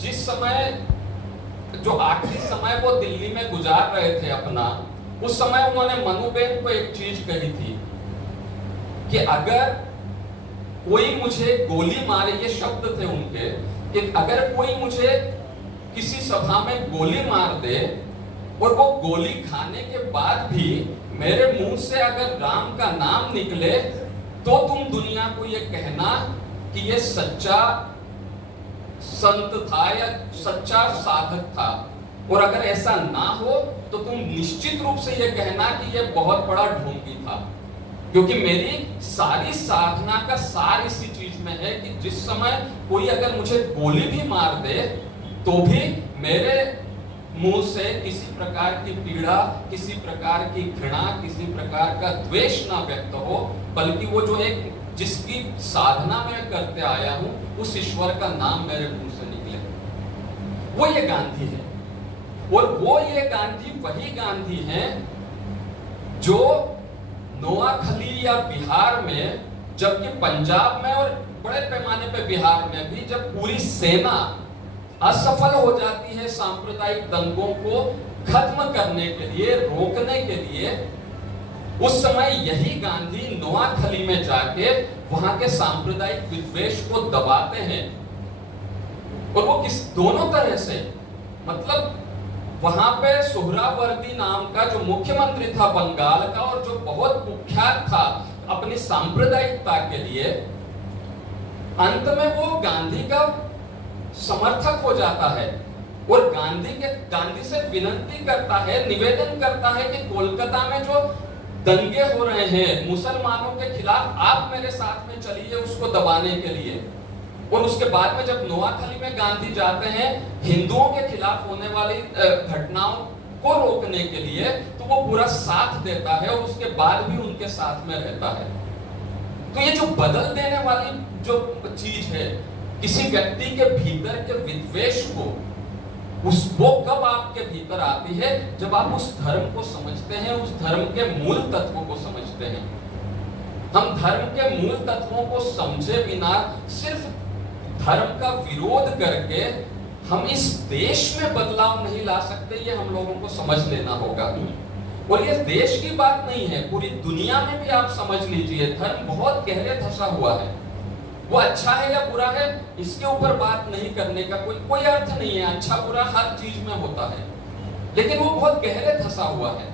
जिस समय जो आखिरी समय वो दिल्ली में गुजार रहे थे अपना, उस समय उन्होंने मनुबेन को एक चीज कही थी कि अगर कोई मुझे गोली मारे, ये शब्द थे उनके, कि अगर कोई मुझे किसी सभा में गोली मार दे और वो गोली खाने के बाद भी मेरे मुंह से अगर राम का नाम निकले, तो तुम दुनिया को ये कहना कि ये सच्चा संत था या सच्चा साधक था। और अगर ऐसा ना हो तो तुम निश्चित रूप से ये कहना कि ये बहुत बड़ा ढोंगी था, क्योंकि मेरी सारी साधना का सार इसी चीज में है कि जिस समय कोई अगर मुझे गोली भी मार दे तो भी मेरे मुंह से किसी प्रकार की पीड़ा, किसी प्रकार की घृणा, किसी प्रकार का द्वेष ना व्यक्त हो, बल्कि वो जो एक जिसकी साधना मैं करते आया हूं उस ईश्वर का नाम मेरे मुंह से निकले। वो ये गांधी है। और वो ये गांधी वही गांधी हैं जो नोआखली या बिहार में, जबकि पंजाब में और बड़े पैमाने पे बिहार में भी जब पूरी सेना असफल हो जाती है सांप्रदायिक दंगों को खत्म करने के लिए, रोकने के लिए, उस समय यही गांधी नोआखली में जाके वहां के सांप्रदायिक विद्वेष को दबाते हैं। और वो किस दोनों तरह से, मतलब वहां पे सोहरावर्दी नाम का जो मुख्यमंत्री था बंगाल का और जो बहुत कुख्यात था अपनी सांप्रदायिकता के लिए, अंत में वो गांधी का समर्थक हो जाता है और गांधी से विनती करता है, निवेदन करता है कि कोलकाता में जो दंगे हो रहे हैं मुसलमानों के खिलाफ, आप मेरे साथ में चलिए उसको दबाने के लिए। और उसके बाद में जब नोआखली में गांधी जाते हैं हिंदुओं के खिलाफ होने वाली घटनाओं को रोकने के लिए, तो वो पूरा साथ देता है और उसके बाद भी उनके साथ में रहता है। तो ये जो बदल देने वाली जो चीज है किसी व्यक्ति के भीतर के विद्वेष को, वो कब आपके भीतर आती है? जब आप उस धर्म को समझते हैं, उस धर्म के मूल तत्वों को समझते हैं। हम धर्म के मूल तत्वों को समझे बिना सिर्फ धर्म का विरोध करके हम इस देश में बदलाव नहीं ला सकते, ये हम लोगों को समझ लेना होगा। और ये देश की बात नहीं है, पूरी दुनिया में भी आप समझ लीजिए धर्म बहुत गहरे धंसा हुआ है। वो अच्छा है या बुरा है इसके ऊपर बात नहीं करने का कोई अर्थ नहीं है। अच्छा बुरा हर चीज में होता है, लेकिन वो बहुत गहरे धंसा हुआ है।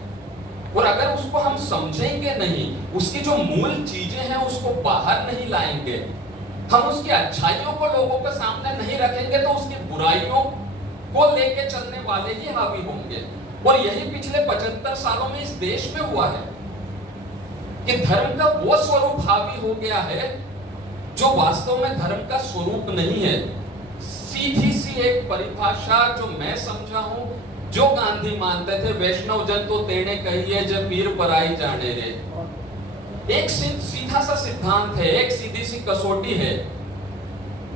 और अगर उसको हम समझेंगे नहीं, उसकी जो मूल चीजें हैं उसको बाहर नहीं लाएंगे, हम उसकी अच्छाइयों को लोगों के सामने नहीं रखेंगे, तो उसकी बुराइयों को लेके चलने वाले ही हावी होंगे। और यही पिछले 75 सालों में इस देश में हुआ है कि धर्म का वो स्वरूप हावी हो गया है जो वास्तव में धर्म का स्वरूप नहीं है। सीधी सी एक परिभाषा जो मैं समझा हूं, जो गांधी मानते थे, वैष्णव जन तो तेने कहिए जब पीर पराई जाने रे। एक सीधा सा सिद्धांत है, एक सीधी सी कसौटी है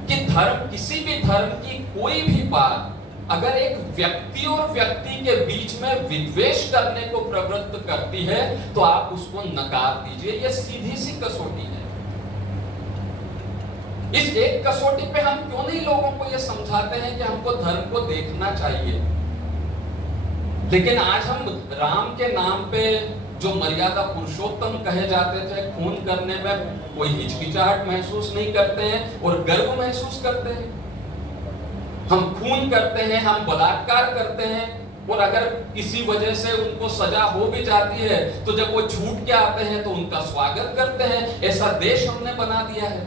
कि धर्म, किसी भी धर्म की कोई भी बात अगर एक व्यक्ति और व्यक्ति के बीच में विद्वेष करने को प्रवृत्त करती है तो आप उसको नकार दीजिए। यह सीधी सी कसौटी है। इस एक कसौटी पे हम क्यों नहीं लोगों को यह समझाते हैं कि हमको धर्म को देखना चाहिए। लेकिन आज हम राम के नाम पे जो मर्यादा पुरुषोत्तम कहे जाते थे, खून करने में कोई हिचकिचाहट महसूस नहीं करते हैं और गर्व महसूस करते हैं। हम खून करते हैं, हम बलात्कार करते हैं, और अगर किसी वजह से उनको सजा हो भी जाती है तो जब वो छूट के आते हैं तो उनका स्वागत करते हैं। ऐसा देश हमने बना दिया है।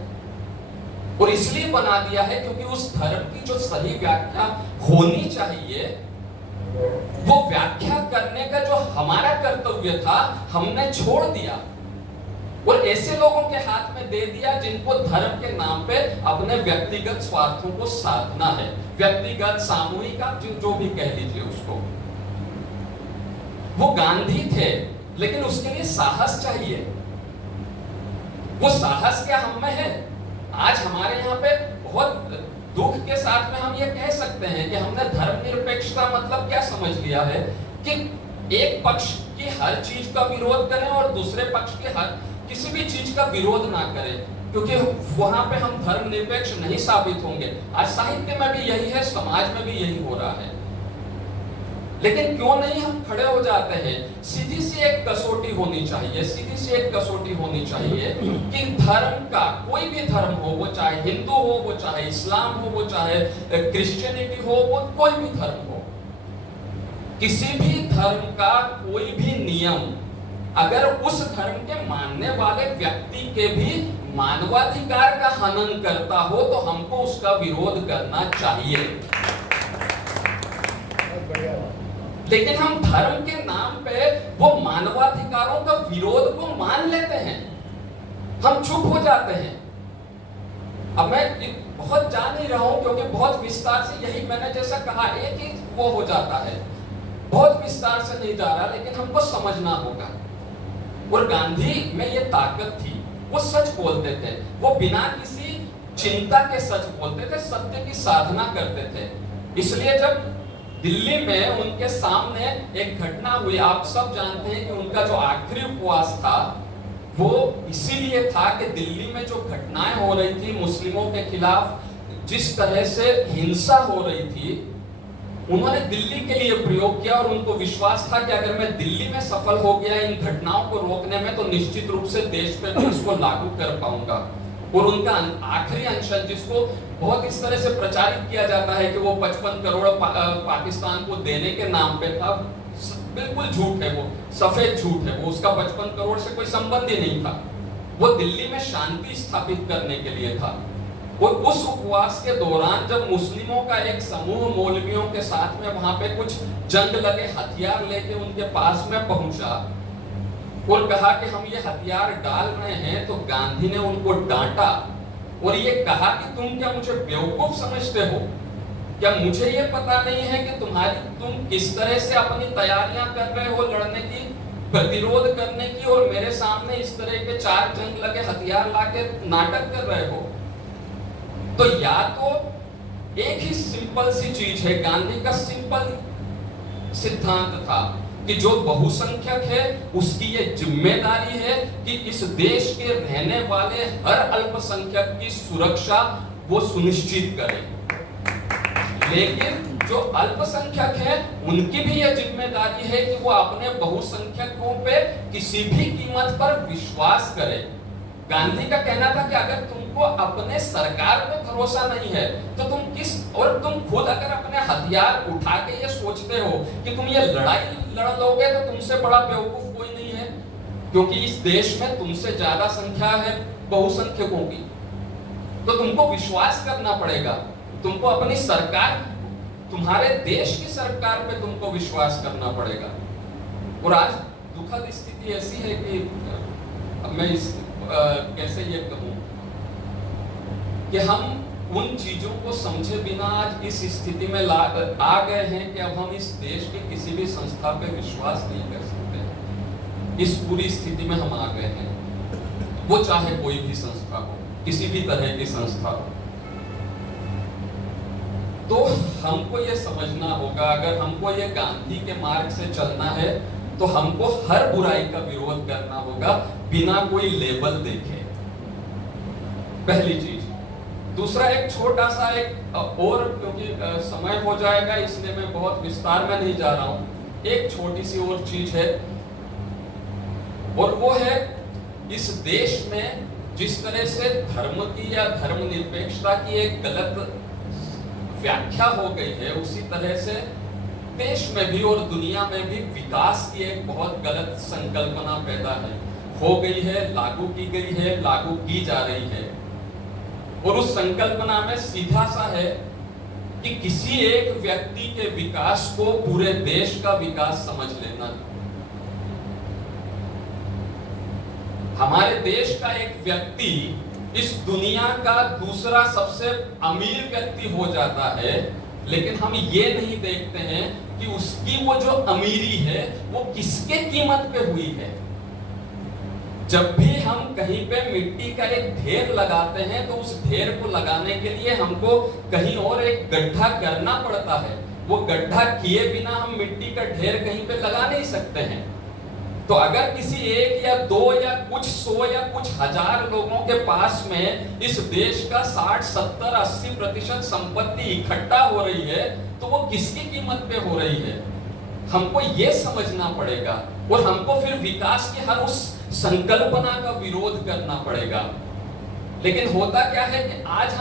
और इसलिए बना दिया है क्योंकि उस धर्म की जो सही व्याख्या होनी चाहिए, वो व्याख्या करने का जो हमारा कर्तव्य था हमने छोड़ दिया और ऐसे लोगों के हाथ में दे दिया जिनको धर्म के नाम पे अपने व्यक्तिगत स्वार्थों को साधना है, व्यक्तिगत सामूहिक आप जो भी कह लीजिए उसको। वो गांधी थे लेकिन उसके लिए साहस चाहिए। वो साहस क्या हम में है? आज हमारे यहाँ पे बहुत दुख के साथ में हम ये कह सकते हैं कि हमने धर्मनिरपेक्षता मतलब क्या समझ लिया है कि एक पक्ष की हर चीज का विरोध करें और दूसरे पक्ष के हर किसी भी चीज का विरोध ना करें, क्योंकि वहां पे हम धर्मनिरपेक्ष नहीं साबित होंगे। आज साहित्य में भी यही है, समाज में भी यही हो रहा है। लेकिन क्यों नहीं हम खड़े हो जाते हैं? सीधी सी एक कसौटी होनी चाहिए, सीधी सी एक कसौटी होनी चाहिए कि धर्म का, कोई भी धर्म हो, वो चाहे हिंदू हो, वो चाहे इस्लाम हो, वो चाहे क्रिश्चियनिटी हो, वो कोई भी धर्म हो, किसी भी धर्म का कोई भी नियम अगर उस धर्म के मानने वाले व्यक्ति के भी मानवाधिकार का हनन करता हो तो हमको उसका विरोध करना चाहिए। लेकिन हम धर्म के नाम पे वो मानवाधिकारों का विरोध को मान लेते हैं, हम चुप हो जाते हैं। अब मैं बहुत जा नहीं रहा हूं क्योंकि बहुत विस्तार से, यही मैंने जैसा कहा, एक ही वो हो जाता है, बहुत विस्तार से नहीं जा रहा, लेकिन हमको समझना होगा। और गांधी में ये ताकत थी, वो सच बोलते थे, वो बिना किसी चिंता के सच बोलते थे, सत्य की साधना करते थे। इसलिए जब दिल्ली में उनके सामने एक घटना हुई, आप सब जानते हैं कि उनका जो आखिरी उपवास था वो इसीलिए था कि दिल्ली में जो घटनाएं हो रही थी, मुस्लिमों के खिलाफ जिस तरह से हिंसा हो रही थी, उन्होंने दिल्ली के लिए प्रयोग किया और उनको विश्वास था कि अगर मैं दिल्ली में सफल हो गया इन घटनाओं को रोकने में तो निश्चित रूप से देश पे भी इसको लागू कर पाऊंगा। और उनका आखिरी अनशन, जिसको बहुत इस तरह से प्रचारित किया जाता है कि वो 55 करोड़ पाकिस्तान को देने के नाम पे था, बिल्कुल झूठ है, वो सफेद झूठ है, वो उसका 55 करोड़ से कोई संबंध ही नहीं था। वो दिल्ली में शांति स्थापित करने के लिए था। और उस उपवास के दौरान जब मुस्लिमों का एक समूह मौलवियों के साथ में वहां पे कुछ जंग लगे हथियार लेके उनके पास में पहुंचा और कहा कि हम ये हथियार डाल रहे हैं, तो गांधी ने उनको डांटा और ये कहा कि तुम क्या मुझे बेवकूफ समझते हो? क्या मुझे ये पता नहीं है कि तुम किस तरह से अपनी तैयारियां कर रहे हो लड़ने की, प्रतिरोध करने की, और मेरे सामने इस तरह के 4 जंग लगे हथियार लाके नाटक कर रहे हो? तो या तो एक ही सिंपल सी चीज है, गांधी का सिंपल सिद्धांत था कि जो बहुसंख्यक है उसकी ये जिम्मेदारी है कि इस देश के रहने वाले हर अल्पसंख्यक की सुरक्षा वो सुनिश्चित करे। लेकिन जो अल्पसंख्यक है उनकी भी ये जिम्मेदारी है कि वो अपने बहुसंख्यकों पे किसी भी कीमत पर विश्वास करे। गांधी का कहना था कि अगर तुमको अपने सरकार पे भरोसा नहीं है तो तुम तुम खुद अगर अपने हथियार उठा के ये सोचते हो कि तुम ये लड़ाई लड़ लोगे तो तुमसे बड़ा बेवकूफ कोई नहीं है, क्योंकि इस देश में तुमसे ज्यादा संख्या है बहुसंख्यकों की। तो तुमको विश्वास करना पड़ेगा, तुमको अपनी सरकार, तुम्हारे देश की सरकार पे तुमको विश्वास करना पड़ेगा। और आज दुखद स्थिति ऐसी है कि मैं कैसे ये कहूं कि हम उन चीजों को समझे बिना आज इस स्थिति में आ गए हैं कि अब हम इस देश के किसी भी संस्था पे विश्वास नहीं कर सकते। इस पूरी स्थिति में हम आ गए हैं, वो चाहे कोई भी संस्था हो, किसी भी तरह की संस्था हो। तो हमको ये समझना होगा, अगर हमको ये गांधी के मार्ग से चलना है तो हमको हर बुराई का विरोध करना होगा बिना कोई लेबल देखे, पहली चीज। दूसरा, एक छोटा सा एक और, क्योंकि समय हो जाएगा इसलिए मैं बहुत विस्तार में नहीं जा रहा हूं, एक छोटी सी और चीज है, और वो है इस देश में जिस तरह से धर्म की या धर्मनिरपेक्षता की एक गलत व्याख्या हो गई है, उसी तरह से देश में भी और दुनिया में भी विकास की एक बहुत गलत संकल्पना पैदा है, हो गई है, लागू की गई है, लागू की जा रही है। और उस संकल्पना में सीधा सा है कि किसी एक व्यक्ति के विकास को पूरे देश का विकास समझ लेना। हमारे देश का एक व्यक्ति इस दुनिया का दूसरा सबसे अमीर व्यक्ति हो जाता है, लेकिन हम ये नहीं देखते हैं कि उसकी वो जो अमीरी है वो किसके कीमत पे हुई है। जब भी हम कहीं पे मिट्टी का एक ढेर लगाते हैं तो उस ढेर को लगाने के लिए हमको कहीं और एक गड्ढा करना पड़ता है। वो गड्ढा किए बिना हम मिट्टी का ढेर कहीं पे लगा नहीं सकते हैं। तो अगर किसी एक या दो या कुछ 100 या कुछ हजार लोगों के पास में इस देश का 60, 70, 80% संपत्ति इकट्ठा हो रही है तो वो किसकी कीमत पे हो रही है, हमको ये समझना पड़ेगा। और हमको फिर विकास की हर उस संकल्पना का विरोध करना पड़ेगा। लेकिन होता क्या है कि आज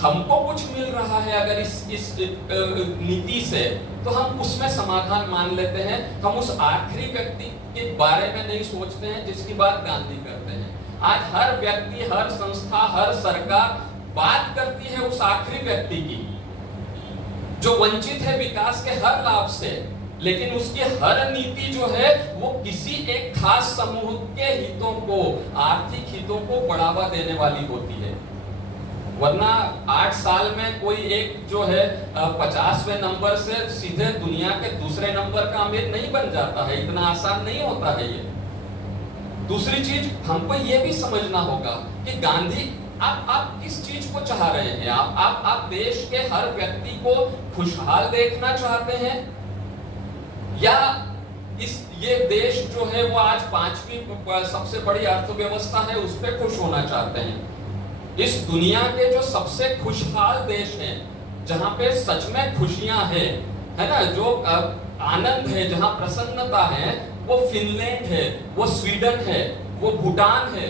हमको कुछ मिल रहा है अगर इस नीति से, तो हम उसमें समाधान मान लेते हैं। हम उस आखिरी व्यक्ति के बारे में नहीं सोचते हैं जिसकी बात गांधी करते हैं। आज हर व्यक्ति, हर संस्था, हर सरकार बात करती है उस आखिरी व्यक्ति की जो वंचित है विकास के हर लाभ से, लेकिन उसकी हर नीति जो है वो किसी एक खास समूह के हितों को, आर्थिक हितों को बढ़ावा देने वाली होती है। वरना 8 साल में कोई एक जो है 50वें नंबर से सीधे दुनिया के दूसरे नंबर का अमीर नहीं बन जाता है। इतना आसान नहीं होता है ये। दूसरी चीज हमको ये भी समझना होगा कि गांधी आप किस चीज को चाह रहे हैं। आप देश के हर व्यक्ति को खुशहाल देखना चाहते हैं, या ये देश जो है वो आज 5वीं सबसे बड़ी अर्थव्यवस्था है उस पर खुश होना चाहते हैं। इस दुनिया के जो सबसे खुशहाल देश हैं, जहां पे सच में खुशियां हैं, है ना, जो आनंद है, जहां प्रसन्नता है, वो फिनलैंड है, वो स्वीडन है, वो भूटान है,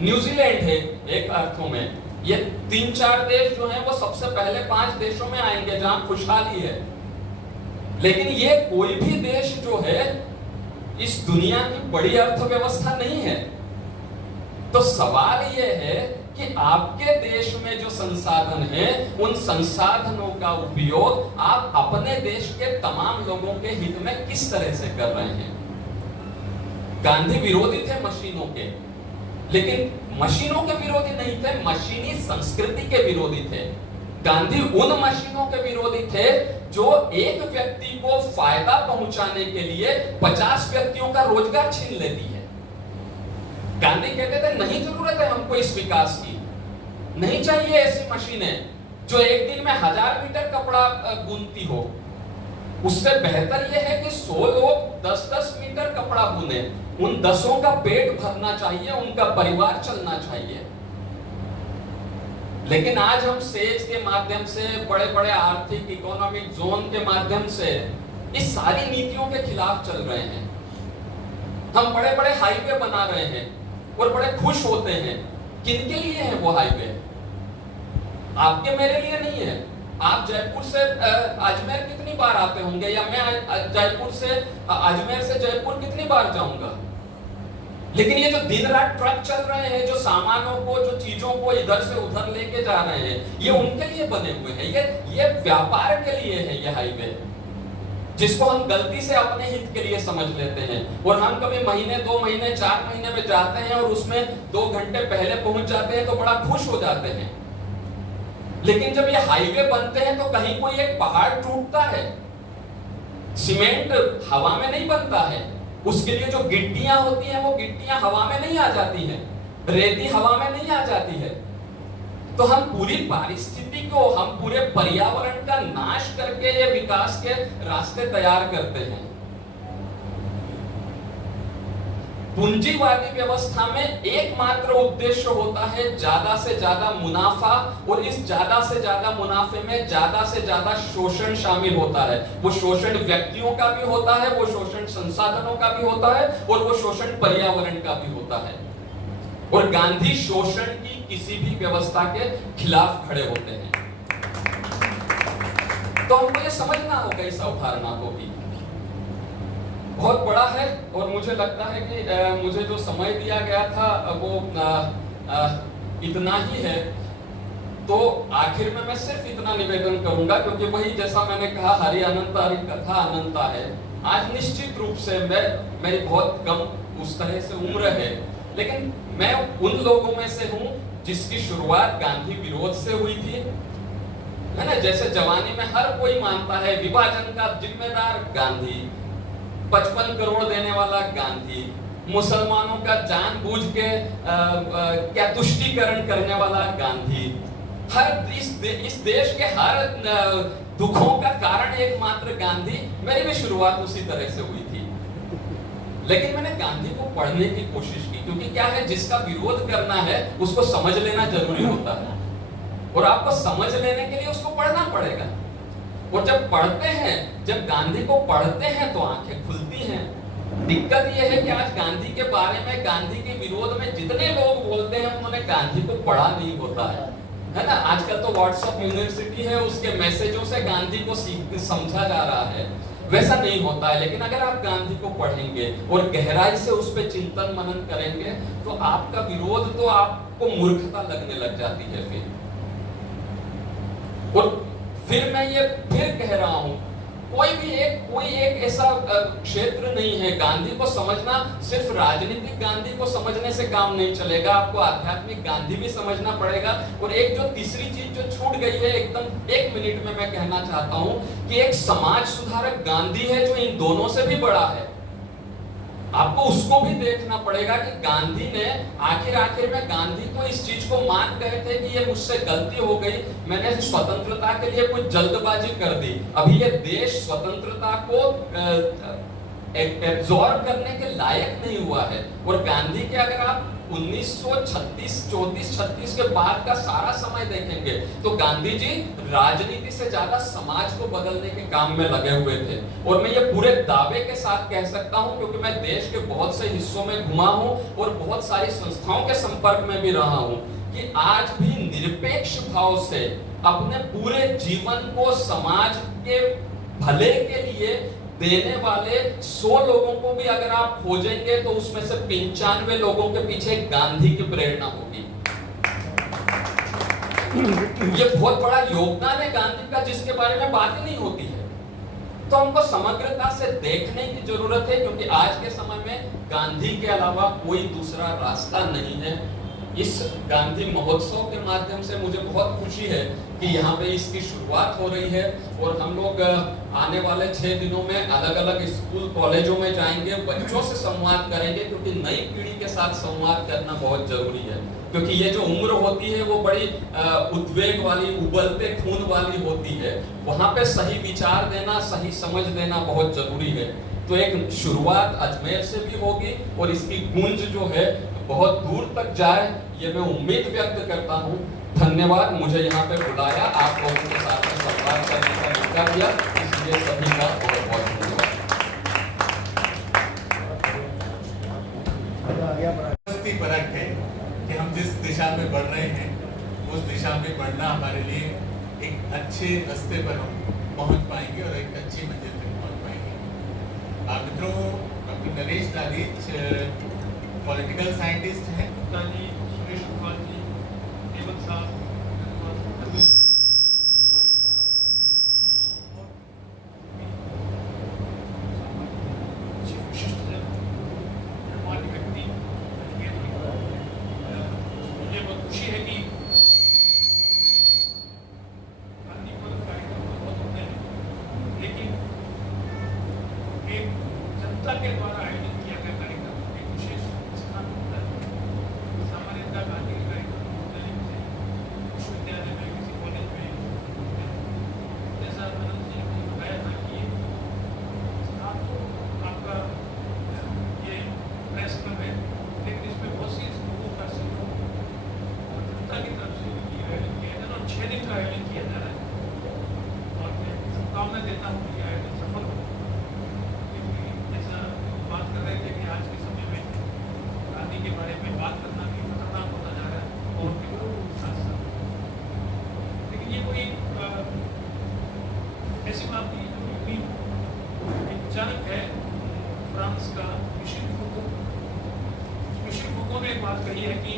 न्यूजीलैंड है। एक अर्थों में ये 3-4 देश जो हैं वो सबसे पहले 5 देशों में आएंगे जहां खुशहाली है। लेकिन ये कोई भी देश जो है इस दुनिया की बड़ी अर्थव्यवस्था नहीं है। तो सवाल ये है कि आपके देश में जो संसाधन है उन संसाधनों का उपयोग आप अपने देश के तमाम लोगों के हित में किस तरह से कर रहे हैं। गांधी विरोधी थे मशीनों के, लेकिन मशीनों के विरोधी नहीं थे, मशीनी संस्कृति के विरोधी थे। गांधी उन मशीनों के विरोधी थे जो एक व्यक्ति को फायदा पहुंचाने के लिए 50 व्यक्तियों का रोजगार छीन लेती है। गांधी कहते थे नहीं जरूरत है हमको इस विकास की, नहीं चाहिए ऐसी मशीनें जो एक दिन में 1000 मीटर कपड़ा बुनती हो। उससे बेहतर यह है कि 100 लोग 10-10 मीटर कपड़ा बुने, उन 10 का पेट भरना चाहिए, उनका परिवार चलना चाहिए। लेकिन आज हम सेज के माध्यम से, बड़े बड़े आर्थिक इकोनॉमिक जोन के माध्यम से इस सारी नीतियों के खिलाफ चल रहे हैं। हम बड़े बड़े हाईवे बना रहे हैं और बड़े खुश होते हैं। किनके लिए है वो हाईवे? आपके मेरे लिए नहीं है। आप जयपुर से अजमेर कितनी बार आते होंगे, या मैं जयपुर से अजमेर से जयपुर कितनी बार जाऊंगा। लेकिन ये जो दिन रात ट्रक चल रहे हैं, जो सामानों को, जो चीजों को इधर से उधर लेके जा रहे हैं, ये उनके लिए बने हुए हैं। ये व्यापार के लिए है ये हाईवे, जिसको हम गलती से अपने हित के लिए समझ लेते हैं। और हम कभी महीने, 2 महीने, 4 महीने में जाते हैं और उसमें 2 घंटे पहले पहुंच जाते हैं तो बड़ा खुश हो जाते हैं। लेकिन जब ये हाईवे बनते हैं तो कहीं कोई एक पहाड़ टूटता है। सीमेंट हवा में नहीं बनता है, उसके लिए जो गिट्टियां होती हैं वो गिट्टियां हवा में नहीं आ जाती हैं, रेती हवा में नहीं आ जाती है। तो हम पूरी पारिस्थितिकी को, हम पूरे पर्यावरण का नाश करके ये विकास के रास्ते तैयार करते हैं। पूंजीवादी व्यवस्था में एकमात्र उद्देश्य होता है ज्यादा से ज्यादा मुनाफा, और इस ज्यादा से ज्यादा मुनाफे में ज्यादा से ज्यादा शोषण शामिल होता है। वो शोषण व्यक्तियों का भी होता है, वो शोषण संसाधनों का भी होता है, और वो शोषण पर्यावरण का भी होता है। और गांधी शोषण की किसी भी व्यवस्था के खिलाफ खड़े होते हैं। तो हमको ये समझना होगा इस अवधारणा को भी। बहुत बड़ा है और मुझे लगता है कि मुझे जो समय दिया गया था वो इतना ही है। तो आखिर में मैं सिर्फ इतना निवेदन करूंगा, क्योंकि वही जैसा मैंने कहा, हरि अनंता हरि कथा अनंता है। आज निश्चित रूप से मेरी बहुत कम उस तरह से उम्र है, लेकिन मैं उन लोगों में से हूं जिसकी शुरुआत गांधी विरोध से हुई थी, है ना। जैसे जवानी में हर कोई मानता है विभाजन का जिम्मेदार गांधी, 55 करोड़ देने वाला गांधी, मुसलमानों का जानबूझ के क्या तुष्टीकरण करने वाला गांधी, हर इस देश के हर दुखों का कारण एकमात्र गांधी। मेरी भी शुरुआत उसी तरह से हुई थी, लेकिन मैंने गांधी को पढ़ने की कोशिश की, क्योंकि क्या है, जिसका विरोध करना है उसको समझ लेना जरूरी होता है, और आपको समझ लेने के लिए उसको पढ़ना पड़ेगा। और जब पढ़ते हैं, जब गांधी को पढ़ते हैं तो आंखें खुलती हैं। दिक्कत यह है कि आज गांधी के बारे में, गांधी के विरोध में जितने लोग बोलते हैं उन्होंने गांधी को पढ़ा नहीं होता है ना। आजकल तो व्हाट्सएप यूनिवर्सिटी है, उसके मैसेजों से गांधी को समझा जा रहा है, वैसा नहीं होता है। लेकिन अगर आप गांधी को पढ़ेंगे और गहराई से उस पर चिंतन मनन करेंगे तो आपका विरोध तो आपको मूर्खता लगने लग जाती है फिर। और फिर मैं ये फिर कह रहा हूं, कोई एक ऐसा क्षेत्र नहीं है। गांधी को समझना सिर्फ राजनीतिक गांधी को समझने से काम नहीं चलेगा, आपको आध्यात्मिक गांधी भी समझना पड़ेगा। और एक जो तीसरी चीज जो छूट गई है, एकदम 1 मिनट में मैं कहना चाहता हूं कि एक समाज सुधारक गांधी है जो इन दोनों से भी बड़ा है। आपको उसको भी देखना पड़ेगा कि गांधी ने आखिर में गांधी तो इस चीज को मान गए थे कि ये मुझसे गलती हो गई, मैंने स्वतंत्रता के लिए कोई जल्दबाजी कर दी। अभी ये देश स्वतंत्रता को एब्जॉर्ब करने के लायक नहीं हुआ है। और गांधी के अगर आप 1936 के बाद का सारा समय देखेंगे तो गांधी जी राजनीति से ज्यादा समाज को बदलने के काम में लगे हुए थे। और मैं ये पूरे दावे के साथ कह सकता हूं, क्योंकि मैं देश के बहुत से हिस्सों में घुमा हूं और बहुत सारी संस्थाओं के संपर्क में भी रहा हूं, कि आज भी निरपेक्ष भाव से अपने पूरे जीवन को समाज के भले के लिए देने वाले 100 लोगों को भी अगर आप खोजेंगे तो उसमें से 95 लोगों के पीछे गांधी की प्रेरणा होगी। ये बहुत बड़ा योगदान है गांधी का, जिसके बारे में बात ही नहीं होती है। तो हमको समग्रता से देखने की जरूरत है, क्योंकि आज के समय में गांधी के अलावा कोई दूसरा रास्ता नहीं है। इस गांधी महोत्सव के माध्यम से मुझे बहुत खुशी है कि यहाँ पे इसकी शुरुआत हो रही है, और हम लोग आने वाले 6 दिनों में अलग अलग स्कूल कॉलेजों में जाएंगे, बच्चों से संवाद करेंगे, क्योंकि नई पीढ़ी के साथ संवाद करना बहुत जरूरी है। क्योंकि ये जो उम्र होती है वो बड़ी उद्वेग वाली, उबलते खून वाली होती है, वहां पे सही विचार देना, सही समझ देना बहुत जरूरी है। तो एक शुरुआत अजमेर से भी होगी और इसकी गूंज जो है बहुत दूर तक जाए, ये मैं उम्मीद व्यक्त करता हूँ। धन्यवाद, मुझे यहाँ पे बुलाया, आप लोगों के साथ में संवाद करने का मौका दिया, इसलिए सभी का बहुत बहुत धन्यवाद। फर्क है कि हम जिस दिशा में बढ़ रहे हैं उस दिशा में बढ़ना हमारे लिए एक अच्छे रास्ते पर हम पहुंच पाएंगे और एक अच्छी मंजिल तक पहुंच पाएंगे। मित्रों, डॉक्टर नरेश दालीच पॉलिटिकल साइंटिस्ट हैं। सुरेश कुमार जी, हेमंत साहब, विशिष्ट गणमान्य व्यक्ति, मुझे बहुत खुशी है कि गांधी पूर्व कार्यक्रम बहुत होते हैं, लेकिन एक जनता के द्वारा आयोजित किया गया कार्यक्रम एक विशेष स्थान होता है। सामान्यतः गांधी के कार्यक्रम दिल्ली में विश्वविद्यालय में, किसी कॉलेज में, जैसा आनंद जी ने बताया था कि स्थान तो आपका ये प्रेस क्लब है, लेकिन इसमें बहुत सी लोगों का सहयोग जनता की तरफ से भी आयोजन किया जाता है और 6 दिन का आयोजन किया जा रहा है। और मैं शुभकामनाएं देता हूँ कि आयोजन सफल हो। बात कर रहे थे कि आज के समय में गांधी के बारे में बात करना भी खतरनाक होता जा रहा है और साथ साथ, लेकिन ये कोई ऐसी बात नहीं जो एक विचारक है फ्रांस का मिशेल फूको। मिशेल फूको ने एक बात कही है कि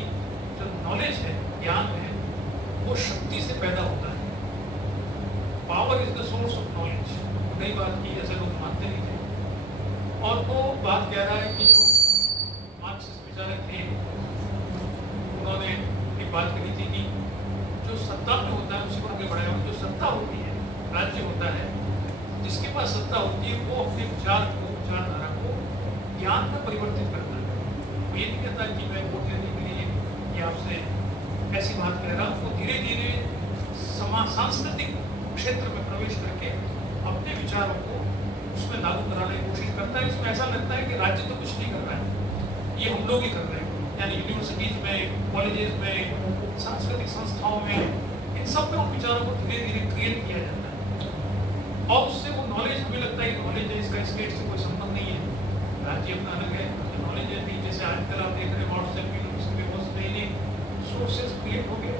जो नॉलेज है, ज्ञान है, वो शक्ति से पैदा होता है। Power is the source of knowledge. नई बात की, ऐसे लोग मानते नहीं थे। और वो बात कह रहा है कि जो मार्क्सिस्ट विचारक थे, उन्होंने एक बात कही थी कि जो सत्ता में होता है उसी को आगे बढ़ाया। जो सत्ता होती है, राज्य होता है, जिसके पास सत्ता होती है वो अपने विचारधारा को ज्ञान में परिवर्तित करता है। वो ये नहीं कहता कि मैं वोट लेने के लिए ये आपसे ऐसी बात कह रहा हूँ। वो धीरे धीरे सांस्कृतिक क्षेत्र में प्रवेश करके अपने विचारों को उसमें लागू कराने की कोशिश करता है। इसमें ऐसा लगता है कि राज्य तो कुछ नहीं कर रहा है, ये हम लोग ही कर रहे हैं। यानी यूनिवर्सिटीज में, कॉलेजेस में, सांस्कृतिक संस्थाओं में, इन सब में उन विचारों को धीरे धीरे क्रिएट किया जाता है। और उससे वो नॉलेज, हमें लगता है कि नॉलेज है, इसका स्टेट से कोई संबंध नहीं है, राज्य अपना अलग है। नॉलेज है भी, जैसे आजकल आप देख रहे हैं व्हाट्सएप यूनिवर्सिटी में बहुत नए सोर्सेज क्रिएट हो गए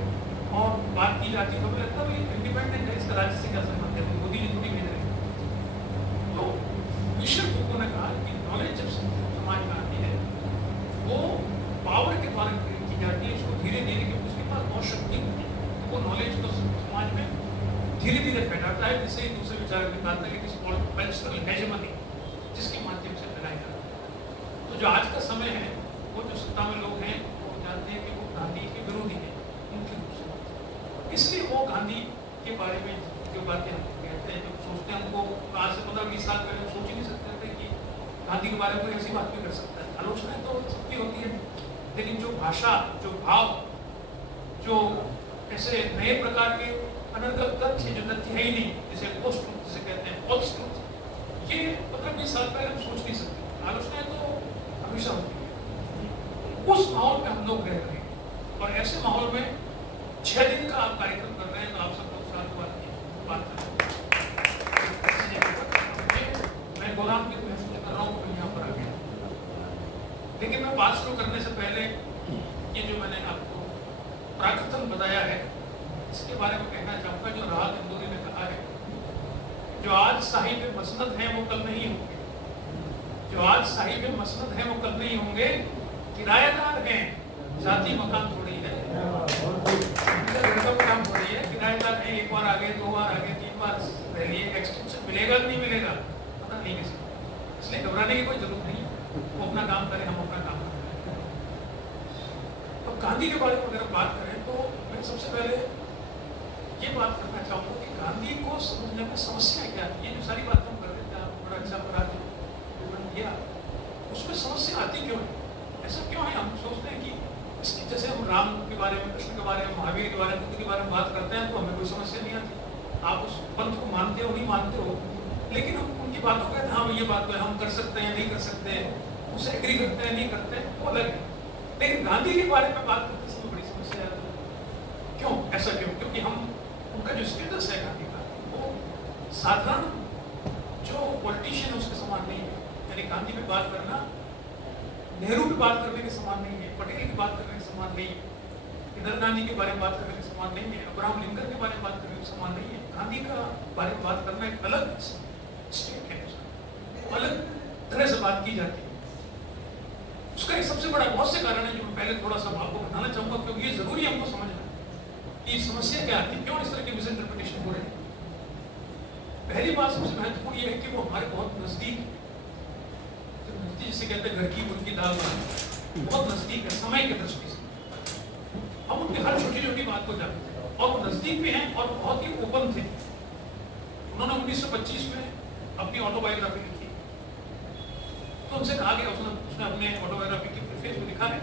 और बात की जाती है, तो हमें लगता है ये इंडिपेंडेंट है, इसका राज्य से क्या संबंध है, मोदी जी थोड़ी भेज रहे हैं। तो मिशेल फूको ने कहा कि नॉलेज जब समाज में आती है वो पावर के द्वारा क्रिएट की जाती है। उसको धीरे धीरे, क्योंकि उसके पास बहुत शक्ति होती है, तो वो नॉलेज को समाज में धीरे धीरे फैलाता है। जिससे दूसरे विचार निकालते हैं कि कल्चरल हेजेमनी जिसके माध्यम से फैलाया जाता है। तो जो आज का समय है, वो जो सत्ता में लोग हैं वो जानते हैं कि वो गांधी के विरोधी है मुख्य रूप से। इसलिए वो गांधी के बारे में जो बातें हम कहते हैं, जो सोचते हैं, हमको आज से 15-20 साल पहले सोच ही नहीं सकते थे कि गांधी के बारे में ऐसी बात भी कर सकता है। आलोचनाएं तो सबकी होती है, लेकिन जो भाषा, जो भाव, जो ऐसे नए प्रकार के अनर्गल तथ्य, जो तथ्य है ही नहीं, जैसे पोस्ट ट्रुथ जिसे कहते हैं, फॉल्स ट्रुथ, ये 15-20 साल पहले हम सोच नहीं सकते। आलोचनाएं तो हमेशा होती है। उस माहौल में हम लोग रह रहे हैं और ऐसे माहौल में 6 दिन का आप कार्यक्रम कर रहे हैं, तो आप सब लोग साथ बात कर रहे हैं। मैं गोलाम की महसूस कर रहा हूँ कि यहाँ पर आ गया। लेकिन मैं बात शुरू करने से पहले ये जो मैंने आपको प्राकथन बताया है, इसके बारे में कहना चाहूँगा। जो राहत इंदौरी ने कहा है, जो आज साहिब मसनद हैं वो कल नहीं होंगे, जो आज साहिब मसनद हैं वो कल नहीं होंगे, किराएदार हैं, जाती मकान थोड़ी है, घर का मकान थोड़ी है, किराएदार हैं, एक बार आगे, 2 बार आगे, 3 बार रह लिए, एक्सटेंशन मिलेगा नहीं मिलेगा पता नहीं किसी को। इसलिए घबराने की कोई जरूरत नहीं है, वो अपना काम करें, हम अपना काम करें। तो गांधी के बारे में अगर बात करें तो मैं सबसे पहले ये बात करना चाहूँगा कि गांधी को समझने में समस्या क्या है। ये जो सारी बातें हम कर रहे थे, आपको बड़ा अच्छा विवरण दिया, उसमें समस्या आती क्यों है, ऐसा क्यों है? हम सोचते हैं कि इसकी, जैसे हम राम के बारे में, कृष्ण के बारे में, महावीर के बारे में, बुद्ध के बारे में बात करते हैं तो हमें कोई समस्या नहीं आती। आप उस पंथ को मानते हो नहीं मानते हो, लेकिन हम उनकी बातों को कहते हैं, हाँ ये बात तो हम कर सकते हैं, नहीं कर सकते, उससे एग्री करते हैं, नहीं करते, वो अलग है। लेकिन गांधी के बारे में बात करते समय बड़ी समस्या आती है। क्यों? ऐसा क्यों? क्योंकि हम, उनका जो स्टेटस है गांधी का, वो साधारण जो पॉलिटिशियन उसके समान नहीं है। यानी गांधी पे बात करना नेहरू पे बात करने के समान नहीं है, पटेल की बात करने के समान नहीं है, इंदिरा गांधी के बारे में बात करने के समान नहीं है, अब्राहम लिंकन के बारे में बात करने के समान नहीं है। गांधी का बारे में बात करना एक अलग स्टेट है, अलग तरह से बात की जाती है। उसका एक सबसे बड़ा बहुत से कारण है जो मैं पहले थोड़ा सा आपको बताना चाहूंगा, क्योंकि ये जरूरी हमको समझना कि समस्या क्या आती है, क्यों इस तरह की मिसइंटरप्रिटेशन हो रही है। पहली बात सबसे महत्वपूर्ण ये है कि वो हमारे बहुत नजदीक, जिसे कहते हैं घर की मुर्गी दाल बहुत नजदीक है समय की दृष्टि से। हम उनकी हर छोटी छोटी बात को जानते हैं और वो नजदीक भी हैं और बहुत ही ओपन थे। उन्होंने 1925 में अपनी ऑटोबायोग्राफी लिखी, तो उनसे कहा गया, उसने अपने ऑटोबायोग्राफी के प्रीफेस में लिखा है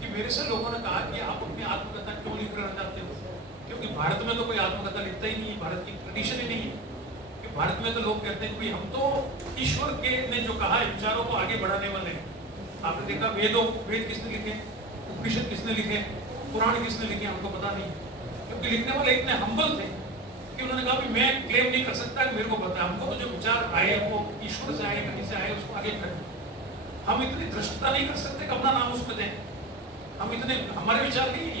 कि मेरे से लोगों ने कहा कि आप अपनी आत्मकथा क्यों लिख करना चाहते हो, क्योंकि भारत में तो कोई आत्मकथा लिखता ही नहीं है, भारत की ट्रेडिशन ही नहीं है। कि भारत में तो लोग कहते हैं कि हम तो ईश्वर के ने जो कहा है विचारों को आगे बढ़ाने वाले हैं। आपने देखा वेद किसने लिखे, उपनिषद किसने लिखे, पुराण किसने लिखे, हमको पता नहीं, क्योंकि लिखने वाले इतने हम्बल थे कि उन्होंने कहा कि मैं क्लेम नहीं कर सकता कि मेरे को पता है, हमको तो जो विचार आए वो ईश्वर से आए, कहीं से आए, उसको आगे बढ़े। हम इतनी धृष्टता नहीं कर सकते कि अपना नाम उसमें दें, हम इतने, हमारे विचार नहीं है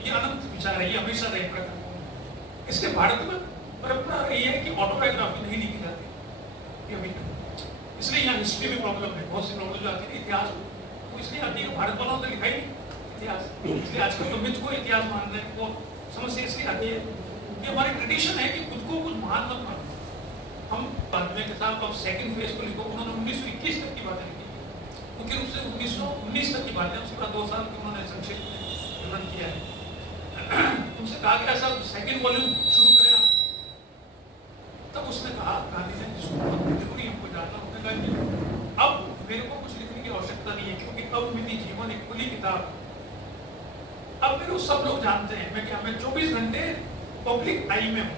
ये अनंत विचार है, ये हमेशा रहे प्रकार। इसलिए भारत में परंपरा रही है कि ऑटोबायोग्राफी नहीं लिखी जाती, अभी इसलिए यहाँ हिस्ट्री में प्रॉब्लम है, बहुत सी प्रॉब्लम जो आती है इतिहास, तो इसलिए आती है भारत वालों ने लिखा ही नहीं, इतिहास, इसलिए आजकल तो मिथ को इतिहास मान रहे हैं। वो समस्या इसलिए आती है कि हमारी ट्रेडिशन है कि खुद को कुछ महान मत मानो। हम बाद में के साथ अब सेकंड फेज को लिखो, उन्होंने 1921 तक की बातें लिखी, क्योंकि उससे 1919 तक की बातें, उसके बाद 2 साल की उन्होंने संक्षिप्त विवरण किया है। उनसे कहा गया सब सेकंड वॉल्यूम शुरू करें आप, तब उसने कहा, गांधी ने जिसको हमको जानना, उसने कहा कि अब मेरे को कुछ लिखने की आवश्यकता नहीं है, क्योंकि अब मेरी जीवन एक खुली किताब, अब मेरे को सब लोग जानते हैं मैं क्या, मैं 24 घंटे पब्लिक आई में हूँ,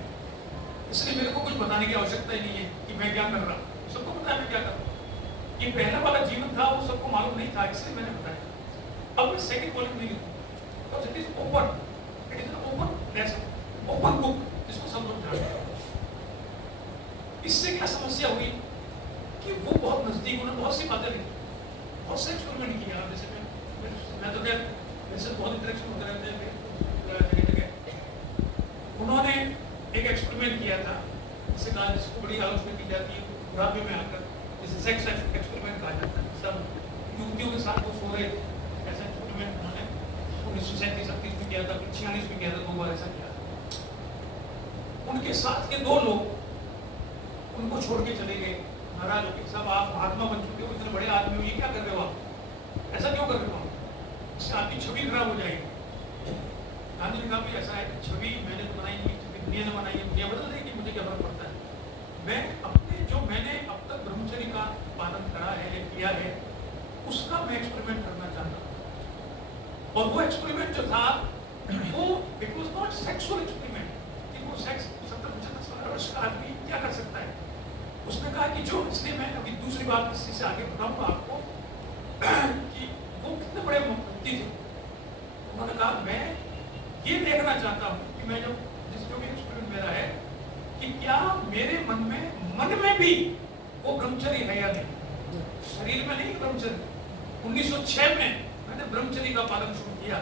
इसलिए मेरे को कुछ बताने की आवश्यकता ही नहीं है कि मैं क्या कर रहा हूँ, सबको पता है मैं क्या कर रहा हूँ। ये पहला वाला जीवन था वो सबको मालूम नहीं था, इसलिए मैंने बताया। अब मैं सेकंड वॉल्यूम नहीं लिखूंगा, it is open, it is an open lesson, open book, जिसको सब लोग जानते हैं। इससे क्या समस्या हुई कि वो बहुत नजदीक, उन्होंने बहुत सी बातें लिखी, बहुत से एक्सपेरिमेंट किया। जैसे मैं तो क्या वैसे बहुत इंटरेक्शन होते रहते हैं जगह। उन्होंने एक एक्सपेरिमेंट किया था, जिससे कहा, जिसको बड़ी आलोचना की जाती है बुढ़ापे में आकर, जिसे सेक्स एक्सपेरिमेंट कहा जाता है। सब युवतियों के साथ वो सो रहे थे, ऐसा एक्सपेरिमेंट उन्होंने 1937-38 में किया था, 46 में किया था, 2 बार ऐसा किया था। उनके साथ के 2 लोग उनको छोड़ के चले गए, नाराज होकर, सब आप महात्मा बन चुके हो, इतने बड़े आदमी हो, ये क्या कर रहे हो आप, ऐसा क्यों कर रहे हो आप, इससे आपकी छवि खराब हो जाएगी। गांधी ने कहा भी ऐसा है, छवि मैंने तो बनाई नहीं, छवि दुनिया ने बनाई है, दुनिया बदल देगी, मुझे क्या फर्क पड़ता है। मैं अपने जो मैंने अब तक ब्रह्मचर्य का पालन करा है या किया है, उसका मैं एक्सपेरिमेंट करना चाहता हूँ। और वो एक्सपेरिमेंट जो था वो it was not sexual experiment, कि वो सेक्स 70-75 वर्ष का आदमी क्या कर सकता है। उसने कहा कि जो, इसलिए मैं अभी दूसरी बात इसी से आगे बताऊंगा आपको कि वो कितने बड़े व्यक्ति थे। उन्होंने कहा मैं ये देखना चाहता हूँ कि मैं जो भी एक्सपेरिमेंट मेरा है कि क्या मेरे मन में भी वो ब्रह्मचर्य है या नहीं, शरीर में नहीं ब्रह्मचर्य। 1906 में मैंने ब्रह्मचर्य का पालन शुरू किया,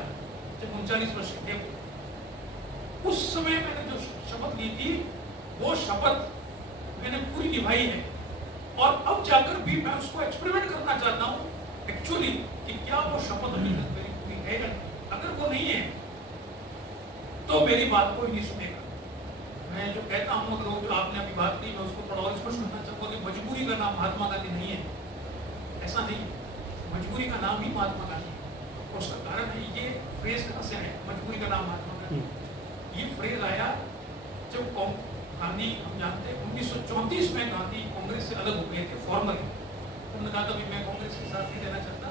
जब 39 वर्ष के थे। उस समय मैंने जो शपथ ली थी वो शपथ मैंने पूरी निभाई है, और अब जाकर भी मैं उसको एक्सपेरिमेंट करना चाहता हूँ एक्चुअली कि क्या वो शपथ अभी तक मेरी पूरी है या नहीं। अगर वो नहीं है तो मेरी बात कोई नहीं सुनेगा। मैं जो कहता हूँ लोग, जो आपने अभी बात की, मैं उसको थोड़ा और स्पष्ट करना चाहूँगा कि मजबूरी का नाम महात्मा गांधी नहीं है, ऐसा नहीं। मजबूरी का नाम ही महात्मा गांधी है, और उसका कारण है ये फ्रेज कहाँ से है, मजबूरी का नाम महात्मा गांधी। ये फ्रेज आया जब गांधी, हम जानते हैं 1934 में गांधी कांग्रेस से अलग हो गए थे फॉर्मली। उन्होंने कहा था मैं कांग्रेस के साथ नहीं रहना चाहता,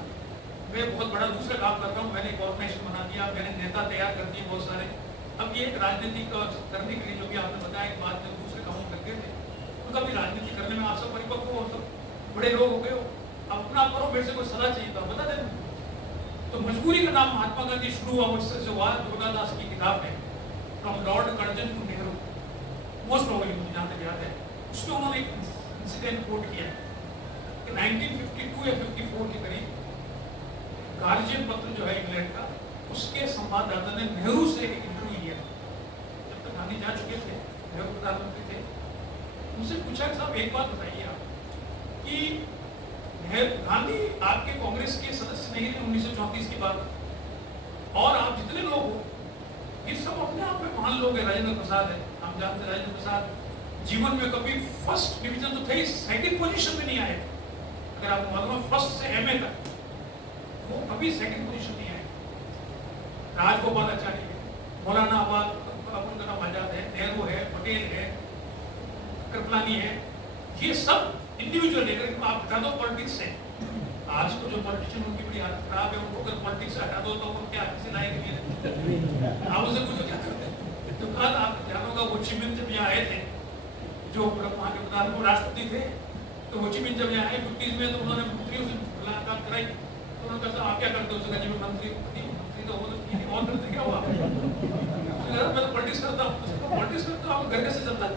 मैं बहुत बड़ा दूसरा काम कर रहा हूँ, मैंने एक ऑर्गेनाइजेशन बना दिया, मैंने नेता तैयार कर दिए बहुत सारे। अब ये एक राजनीति का करने के लिए, जो भी आपने बताया, एक बात में दूसरे कामों करते थे, उनका भी राजनीति करने में आप सब परिपक्व हो, सब बड़े लोग हो गए हो, अपना करो, मेरे से कोई सलाह चाहिए तो बता देना। तो मजबूरी का नाम महात्मा गांधी शुरू हुआ उससे जो हुआ, दुर्गादास की किताब है, from lord Curzon to Nehru, most probably मुझे जहाँ तक याद है, उसमें उन्होंने एक इंसिडेंट कोट किया कि 1952 या 54 के करीब गार्जियन पत्र जो है इंग्लैंड का, उसके संवाददाता ने नेहरू से एक इंटरव्यू लिया। जब तक गांधी जा चुके थे, नेहरू प्रधानमंत्री थे, उनसे पूछा कि साहब एक बात बताइए आप कि गांधी आपके कांग्रेस के सदस्य नहीं थे 1934 की बात, और आप जितने लोग हो ये सब अपने आप में महान लोग हैं। राजेंद्र प्रसाद है, हम जानते हैं राजेंद्र प्रसाद जीवन में कभी फर्स्ट डिवीजन तो थे, सेकंड पोजीशन में नहीं आए। अगर आपको मालूम है फर्स्ट से एमए तक वो कभी सेकंड पोजीशन नहीं आए। राजगोपालाचारी है, मौलाना अबुल कलाम आजाद है, नेहरू है, पटेल है, कृपलानी है, ये सब इंडिविजुअल है। अगर आप हटा दो पॉलिटिक्स से, आज तो जो पॉलिटिशियन उनकी बड़ी हालत खराब है, उनको अगर पॉलिटिक्स से हटा दो तो वो क्या किसी लायक नहीं है। आप उसे पूछो क्या करते हैं। तो कल आप ध्यान होगा वो चिमिन जब यहाँ आए थे, जो वहाँ के प्रधान राष्ट्रपति थे, तो वो चिमिन जब यहाँ आए 50s में, तो उन्होंने मंत्रियों से मुलाकात कराई, तो उन्होंने कहा आप क्या करते हो, उसका जीवन मंत्री तो वो तो और करते क्या हुआ, मैं तो पॉलिटिक्स करता हूँ। पॉलिटिक्स करता हूँ, घर कैसे चलता है,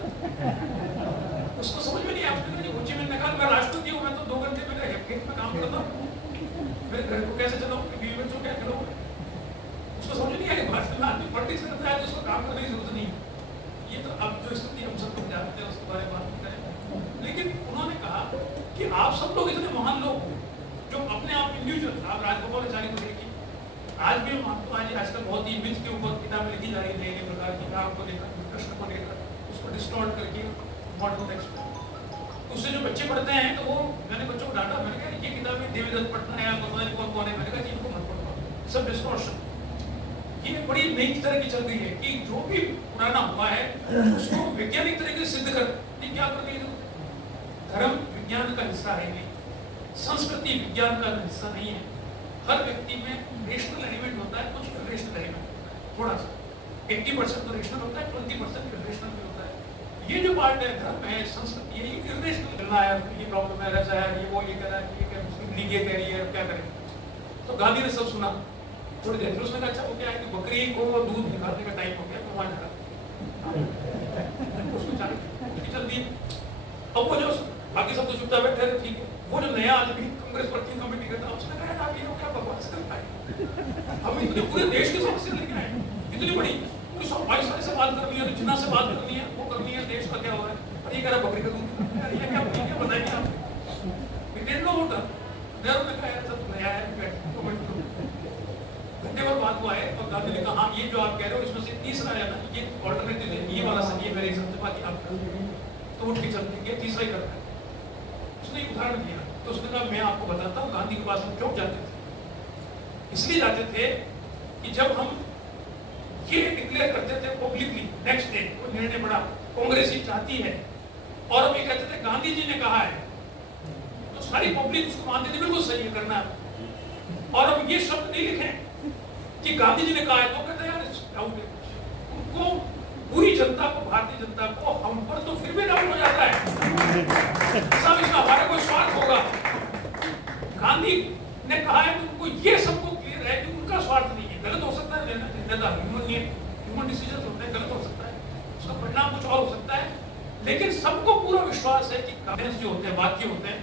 उसको समझ में नहीं आया। हो ची मिन ने कहा मैं राष्ट्रपति हूँ, मैं तो 2 घंटे मेरे खेत में काम करता हूँ, मेरे घर को कैसे चलाऊँ, बीवी बच्चों क्या खिलाऊँ, उसको समझ नहीं आया। भारत में आदमी पॉलिटिक्स करता है तो उसको काम करने की जरूरत नहीं। ये तो अब जो स्थिति हम सब लोग जानते हैं उसके बारे में बात नहीं करें, लेकिन उन्होंने कहा कि आप सब लोग इतने महान लोग हो जो अपने आप इंडिविजुअल, आप राजगोपालाचारी को देखिए, आज भी हम आपको आजकल बहुत ही मिथ के ऊपर किताबें लिखी जा रही है, नई प्रकार की काम को लेकर, कृष्ण को लेकर, उसको डिस्टॉर्ट करके मॉडर्न टेक्स्ट में। उससे जो बच्चे पढ़ते हैं तो वो, मैंने बच्चों को डांटा, मैंने कहा ये किताबें देवीदत्त पढ़ता है, आपको पता नहीं कौन कौन है, मैंने कहा इनको मत पढ़ो, सब डिस्टॉर्शन। ये बड़ी नई तरह की चल रही है कि जो भी पुराना हुआ है उसको वैज्ञानिक तरीके से सिद्ध कर, क्या कर रही है? धर्म विज्ञान का हिस्सा है नहीं, संस्कृति विज्ञान का हिस्सा नहीं है। हर व्यक्ति में रेशनल एलिमेंट होता है, कुछ इरेशनल एलिमेंट होता है, थोड़ा सा 80% तो रेशनल होता है, 20% इरेशनल भी होता है। ये जो पार्ट है, धर्म है, संस्कृति है, ये इरेशनल चलना है, ये प्रॉब्लम है, ऐसा है, ये वो ये कह रहा है, ये कह मुस्लिम लीग ये कह रही है, क्या करें? तो गांधी ने सब सुना थोड़ी देर, फिर उसने कहा अच्छा वो क्या है कि बकरी को दूध निकालने का टाइम हो गया, तो वहां जाकर उसमें चल दी। अब वो जो बाकी सब तो चुपचाप बैठे थे, ठीक है, वो जो नया आदमी कांग्रेस वर्किंग कमेटी का था, उसने कहा आप ये क्या बकवास कर पाए, हम इतने पूरे देश की समस्या लेके आए, इतनी बड़ी पूरी 22 से बात करनी है, जिन्ना से बात करनी है, वो करनी है, देश का क्या हो रहा है, और ये कह रहा बकरी का दूध, ये क्या बताएंगे आप? इट नो होता नेहरू ने कहा सब नया है, घंटे भर बात हुआ है, और गांधी ने कहा हाँ ये जो आप कह रहे हो इसमें से तीसरा है ना, ये ऑल्टरनेटिव है, ये वाला सही है मेरे हिसाब से, बाकी आप तो उठ के चलते हैं, तीसरा ही करना है। उसने एक उदाहरण दिया, तो उसने कहा मैं आपको बताता हूँ गांधी के पास हम क्यों जाते थे। इसलिए जाते थे कि जब हम ये डिक्लेयर करते थे पब्लिकली, नेक्स्ट डे वो निर्णय बड़ा कांग्रेस ही चाहती है, और हम ये कहते थे गांधी जी ने कहा है, तो सारी पब्लिक उसको मानती थी बिल्कुल सही है, करना है। और हम ये शब्द नहीं लिखे कि गांधी जी ने कहा है, तो कहते यार डाउट है, उनको पूरी जनता को, भारतीय जनता को, हम पर तो फिर भी डाउट हो जाता है, सब इसका हमारा कोई स्वार्थ होगा। गांधी ने कहा है तो उनको ये सबको क्लियर है कि उनका स्वार्थ नहीं है, गलत हो सकता है निर्णय, ह्यूमन डिसीजन होते हैं, गलत हो सकता है, उसका परिणाम कुछ और हो सकता है, लेकिन सबको पूरा विश्वास है कि गाइडेंस जो होते हैं, वाक्य होते हैं,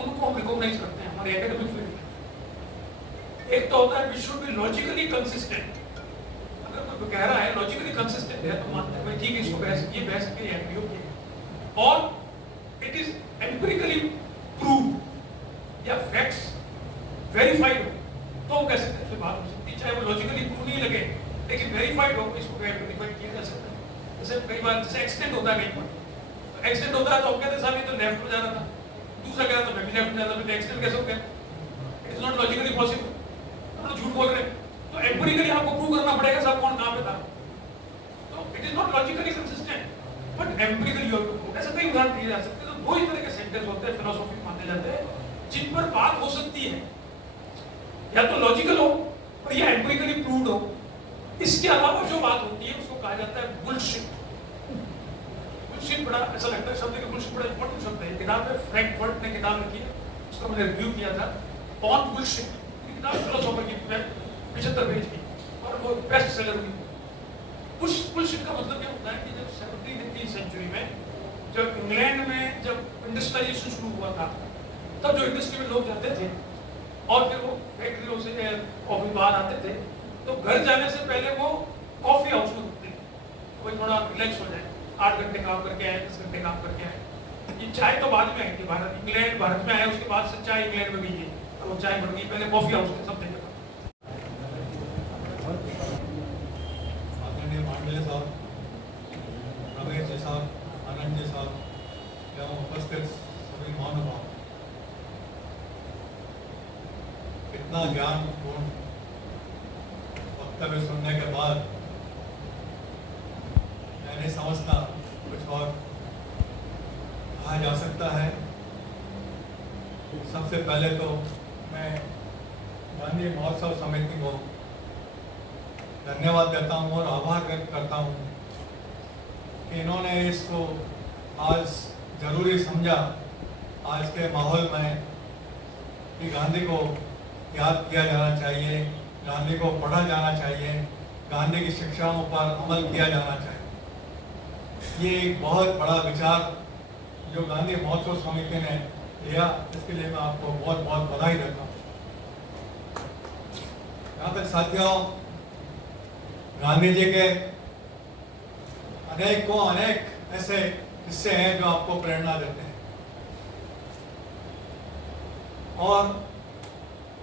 उनको हम रिकॉग्नाइज करते हैं हमारे एकेडमिक फील्ड में। एक तो होता है we should be logically consistent, अगर कोई कह रहा है लॉजिकली कंसिस्टेंट है तो मानते हैं ठीक है, इसको बहस ये बहस के लिए एग्री होगी, और इट इज एम्पिरिकली प्रूव या फैक्ट्स वेरीफाइड हो तो हम कह सकते हैं बात हो सकती है, चाहे वो लॉजिकली प्रूव नहीं लगे लेकिन वेरीफाइड हो, इसको वेरीफाइड किया जा सकता है। जैसे कई बार जैसे एक्सीडेंट होता है, कहीं पर एक्सीडेंट होता है तो हम कहते हैं साहब ये तो लेफ्ट में जा रहा था, दूसरा कह रहा था मैं भी लेफ्ट में जा रहा था, तो एक्सीडेंट कैसे हो गया? It is not logically possible, हम लोग झूठ बोल रहे हैं, तो एम्पिरिकली आपको प्रूव करना पड़ेगा साहब कौन कहां पे था, तो it is not logically consistent but empirically you have to prove. ऐसे कई उदाहरण दिए जा सकते हैं, तो दो ही तरह के सेंटेंस होते हैं फिलोसॉफी माने जाते हैं जिन पर बात हो सकती है, या तो लॉजिकल हो और या एम्पिरिकली प्रूव्ड हो, इसके अलावा जो बात होती है उसको कहा जाता है बुलशिट। बुलशिट बड़ा ऐसा लगता है शब्द कि बुलशिट बड़ा इंपॉर्टेंट शब्द है, किताब में फ्रैंकफर्ट ने किताब लिखी है, उसका मैंने रिव्यू किया था, ऑन बुलशिट, किताब फिलोसोफर की 75 पेज की और वो बेस्ट सेलर हुई। बुलशिट का मतलब क्या होता है कि जब 17वीं सेंचुरी में जब इंग्लैंड में जब इंडस्ट्रियलाइजेशन शुरू हुआ था, तब जो इंडस्ट्री में लोग जाते थे और फिर वो फैक्ट्रियों से कॉफी बार आते थे, तो घर जाने से पहले वो कॉफी हाउस में रुकते थे, कोई थोड़ा रिलैक्स हो जाए, 8 घंटे काम करके आए, 10 घंटे काम करके आए। ये चाय तो बाद में आई थी, भारत में आया, उसके बाद से चाय इंग्लैंड में गई है, तो वो चाय बढ़ गई, पहले कॉफी हाउस में सब देखा। आदरणीय मांडले साहब, रमेश जी साहब, आनंद जी साहब, एवं उपस्थित सभी महानुभाव, इतना ज्ञानपूर्ण वक्तव्य सुनने के बाद मैं नहीं समझता कुछ और कहा जा सकता है। सबसे पहले तो मैं गांधी महोत्सव समिति को धन्यवाद देता हूं और आभार व्यक्त करता हूं कि इन्होंने इसको आज जरूरी समझा, आज के माहौल में, कि गांधी को याद किया जाना चाहिए, गांधी को पढ़ा जाना चाहिए, गांधी की शिक्षाओं पर अमल किया जाना चाहिए। ये एक बहुत बड़ा विचार जो गांधी महोत्सव समिति ने लिया, इसके लिए मैं आपको बहुत बहुत बधाई देता हूँ। यहाँ तक साथियों, गांधी जी के अनेक ऐसे किस्से हैं जो आपको प्रेरणा देते हैं, और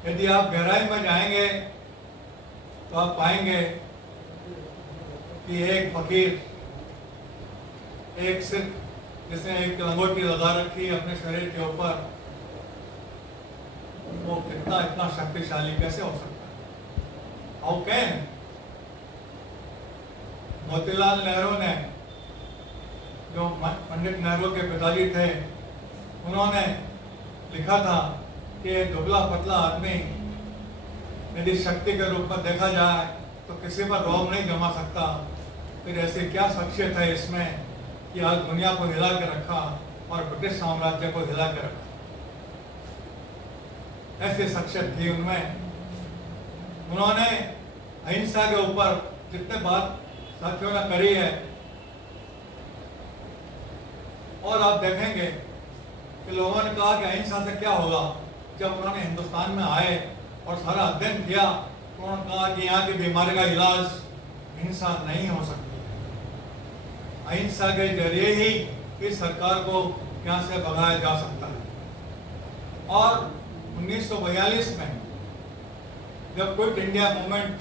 यदि आप गहराई में जाएंगे तो आप पाएंगे कि एक फकीर एक सिर्फ जिसने एक लंगोटी लगा रखी है अपने शरीर के ऊपर, वो कितना इतना शक्तिशाली कैसे हो सकता है? How can? मोतीलाल नेहरू ने, जो पंडित नेहरू के पिताजी थे, उन्होंने लिखा था कि दुबला पतला आदमी यदि शक्ति के रूप में देखा जाए तो किसी पर रौब नहीं जमा सकता। फिर ऐसी क्या शख्सियत है इसमें कि आज दुनिया को हिला के रखा और ब्रिटिश साम्राज्य को हिला के रखा। ऐसी शख्सियत थी उनमें। उन्होंने अहिंसा के ऊपर जितने बात साथियों ने करी है, और आप देखेंगे कि लोगों ने कहा कि अहिंसा से क्या होगा। जब उन्होंने हिंदुस्तान में आए और सारा अध्ययन किया तो उन्होंने कहा कि यहाँ की बीमारी का इलाज हिंसा नहीं हो सकती। अहिंसा के जरिए ही इस सरकार को यहाँ से भगाया जा सकता है। और 1942 में जब क्विट इंडिया मूवमेंट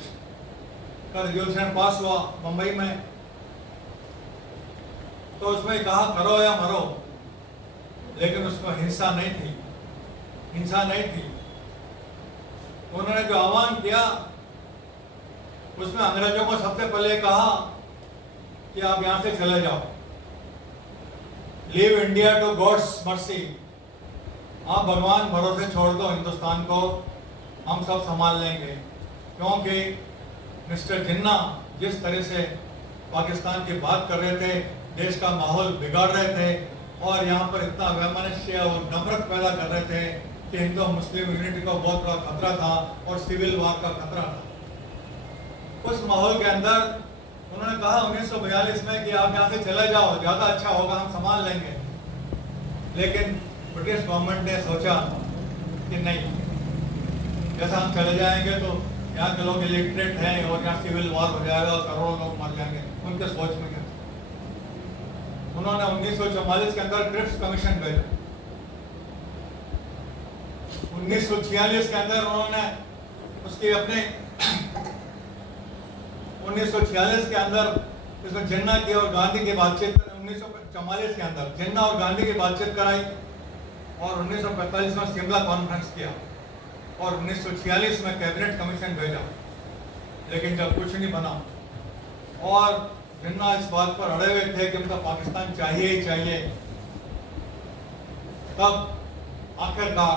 का रेजोल्यूशन पास हुआ मुंबई में, तो उसमें कहा करो या मरो, लेकिन उसमें हिंसा नहीं थी, हिंसा नहीं थी। उन्होंने जो आह्वान किया उसमें अंग्रेजों को सबसे पहले कहा कि आप यहां से चले जाओ, leave India to god's mercy, आप भगवान भरोसे छोड़ दो हिंदुस्तान को, हम सब संभाल लेंगे। क्योंकि मिस्टर जिन्ना जिस तरह से पाकिस्तान की बात कर रहे थे, देश का माहौल बिगाड़ रहे थे और यहाँ पर इतना वैमनस्य और नफरत पैदा कर रहे थे कि हिंदू मुस्लिम यूनिटी को बहुत बड़ा खतरा था और सिविल वार का खतरा था। उस माहौल के अंदर उन्होंने कहा 1942 में कि आप यहाँ से चले जाओ, ज्यादा अच्छा होगा, हम संभाल लेंगे। लेकिन ब्रिटिश गवर्नमेंट ने सोचा कि नहीं, जैसा हम चले जाएंगे तो यहाँ के लोग इलिटरेट हैं और यहाँ सिविल वार हो जाएगा और करोड़ों लोग मर जाएंगे। उनके सोच में क्या, उन्होंने 1944 के अंदर क्रिप्स कमीशन भेजा। 1946 के अंदर उन्होंने उसकी अपने 1946 के अंदर इसमें जिन्ना की और गांधी की बातचीत, 1944 के अंदर जिन्ना और गांधी की बातचीत कराई और 1945 में शिमला कॉन्फ्रेंस किया और 1946 में कैबिनेट कमीशन भेजा। लेकिन जब कुछ नहीं बना और जिन्ना इस बात पर अड़े हुए थे कि उनका पाकिस्तान चाहिए ही चाहिए, तब आखिरकार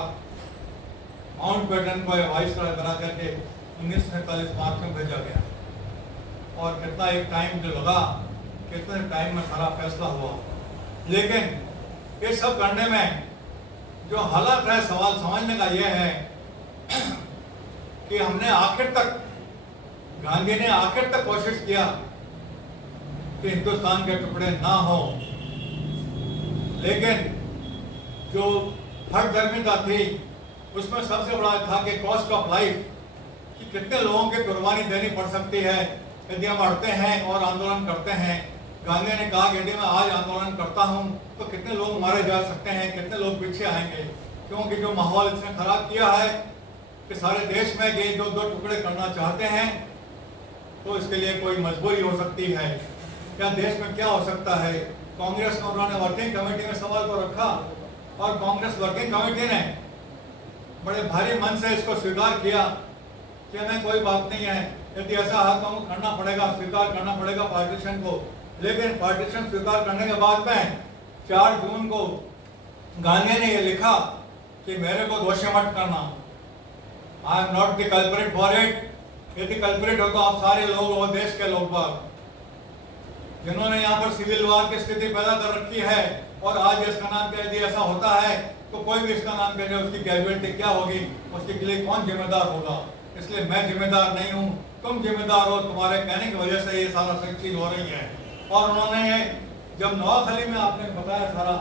माउंटबेटन को वाइसरॉय बना करके 1947 मार्च में भेजा गया। और कितना एक टाइम जो लगा, कितने टाइम में सारा फैसला हुआ। लेकिन ये सब करने में जो हालत है, सवाल समझने का यह है कि हमने आखिर तक, गांधी ने आखिर तक कोशिश किया कि हिंदुस्तान के टुकड़े ना हो, लेकिन जो हठधर्मिता थी उसमें सबसे बड़ा था कि कॉस्ट ऑफ लाइफ, कि कितने लोगों की कुर्बानी देनी पड़ सकती है यदि हम अड़ते हैं और आंदोलन करते हैं। गांधी ने कहा कि यदि मैं आज आंदोलन करता हूं तो कितने लोग मारे जा सकते हैं, कितने लोग पीछे आएंगे, क्योंकि जो माहौल इसने खराब किया है कि सारे देश में ये जो दो टुकड़े करना चाहते हैं, तो इसके लिए कोई मजबूरी हो सकती है। क्या देश में क्या हो सकता है? कांग्रेस में उन्होंने वर्किंग कमेटी में सवाल को रखा और कांग्रेस वर्किंग कमेटी ने बड़े भारी मन से इसको स्वीकार किया कि हमें कोई बात नहीं है, यदि ऐसा है तो हमको करना पड़ेगा, स्वीकार करना पड़ेगा पार्टीशन को। लेकिन पार्टीशन स्वीकार करने के बाद में 4 जून को गांधी ने ये लिखा कि मेरे को दोषी मत करना, I am not the culprit for it. यदि कल्प्रिट हो तो आप सारे लोग हो, देश के लोग बाग जिन्होंने यहाँ पर सिविल वार की स्थिति पैदा कर रखी है, और आज इसका नाम कह दिया, ऐसा होता है तो कोई भी इसका नाम कह दे, उसकी कैजुअलिटी क्या होगी, उसके लिए कौन जिम्मेदार होगा। इसलिए मैं जिम्मेदार नहीं हूँ, तुम जिम्मेदार हो, तुम्हारे कहने की वजह से ये सारा चीज हो रही है। और उन्होंने जब नवाखली में, आपने बताया सारा,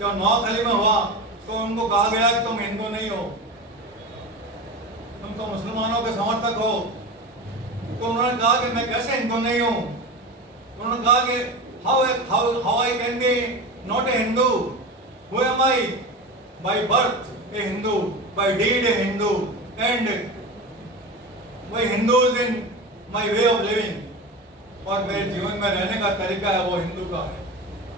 जब नवाखली में हुआ तो उनको कहा गया कि तुम हिंदू नहीं हो, तुम तो मुसलमानों के समर्थक हो। तो उन्होंने कहा कि मैं कैसे हिंदू नहीं हूँ। उन्होंने कहा कि how I can be not a Hindu, who am I, by birth a Hindu, by deed a Hindu, and by Hindus in my way of living और मेरे जीवन में रहने का तरीका है वो हिंदू का है।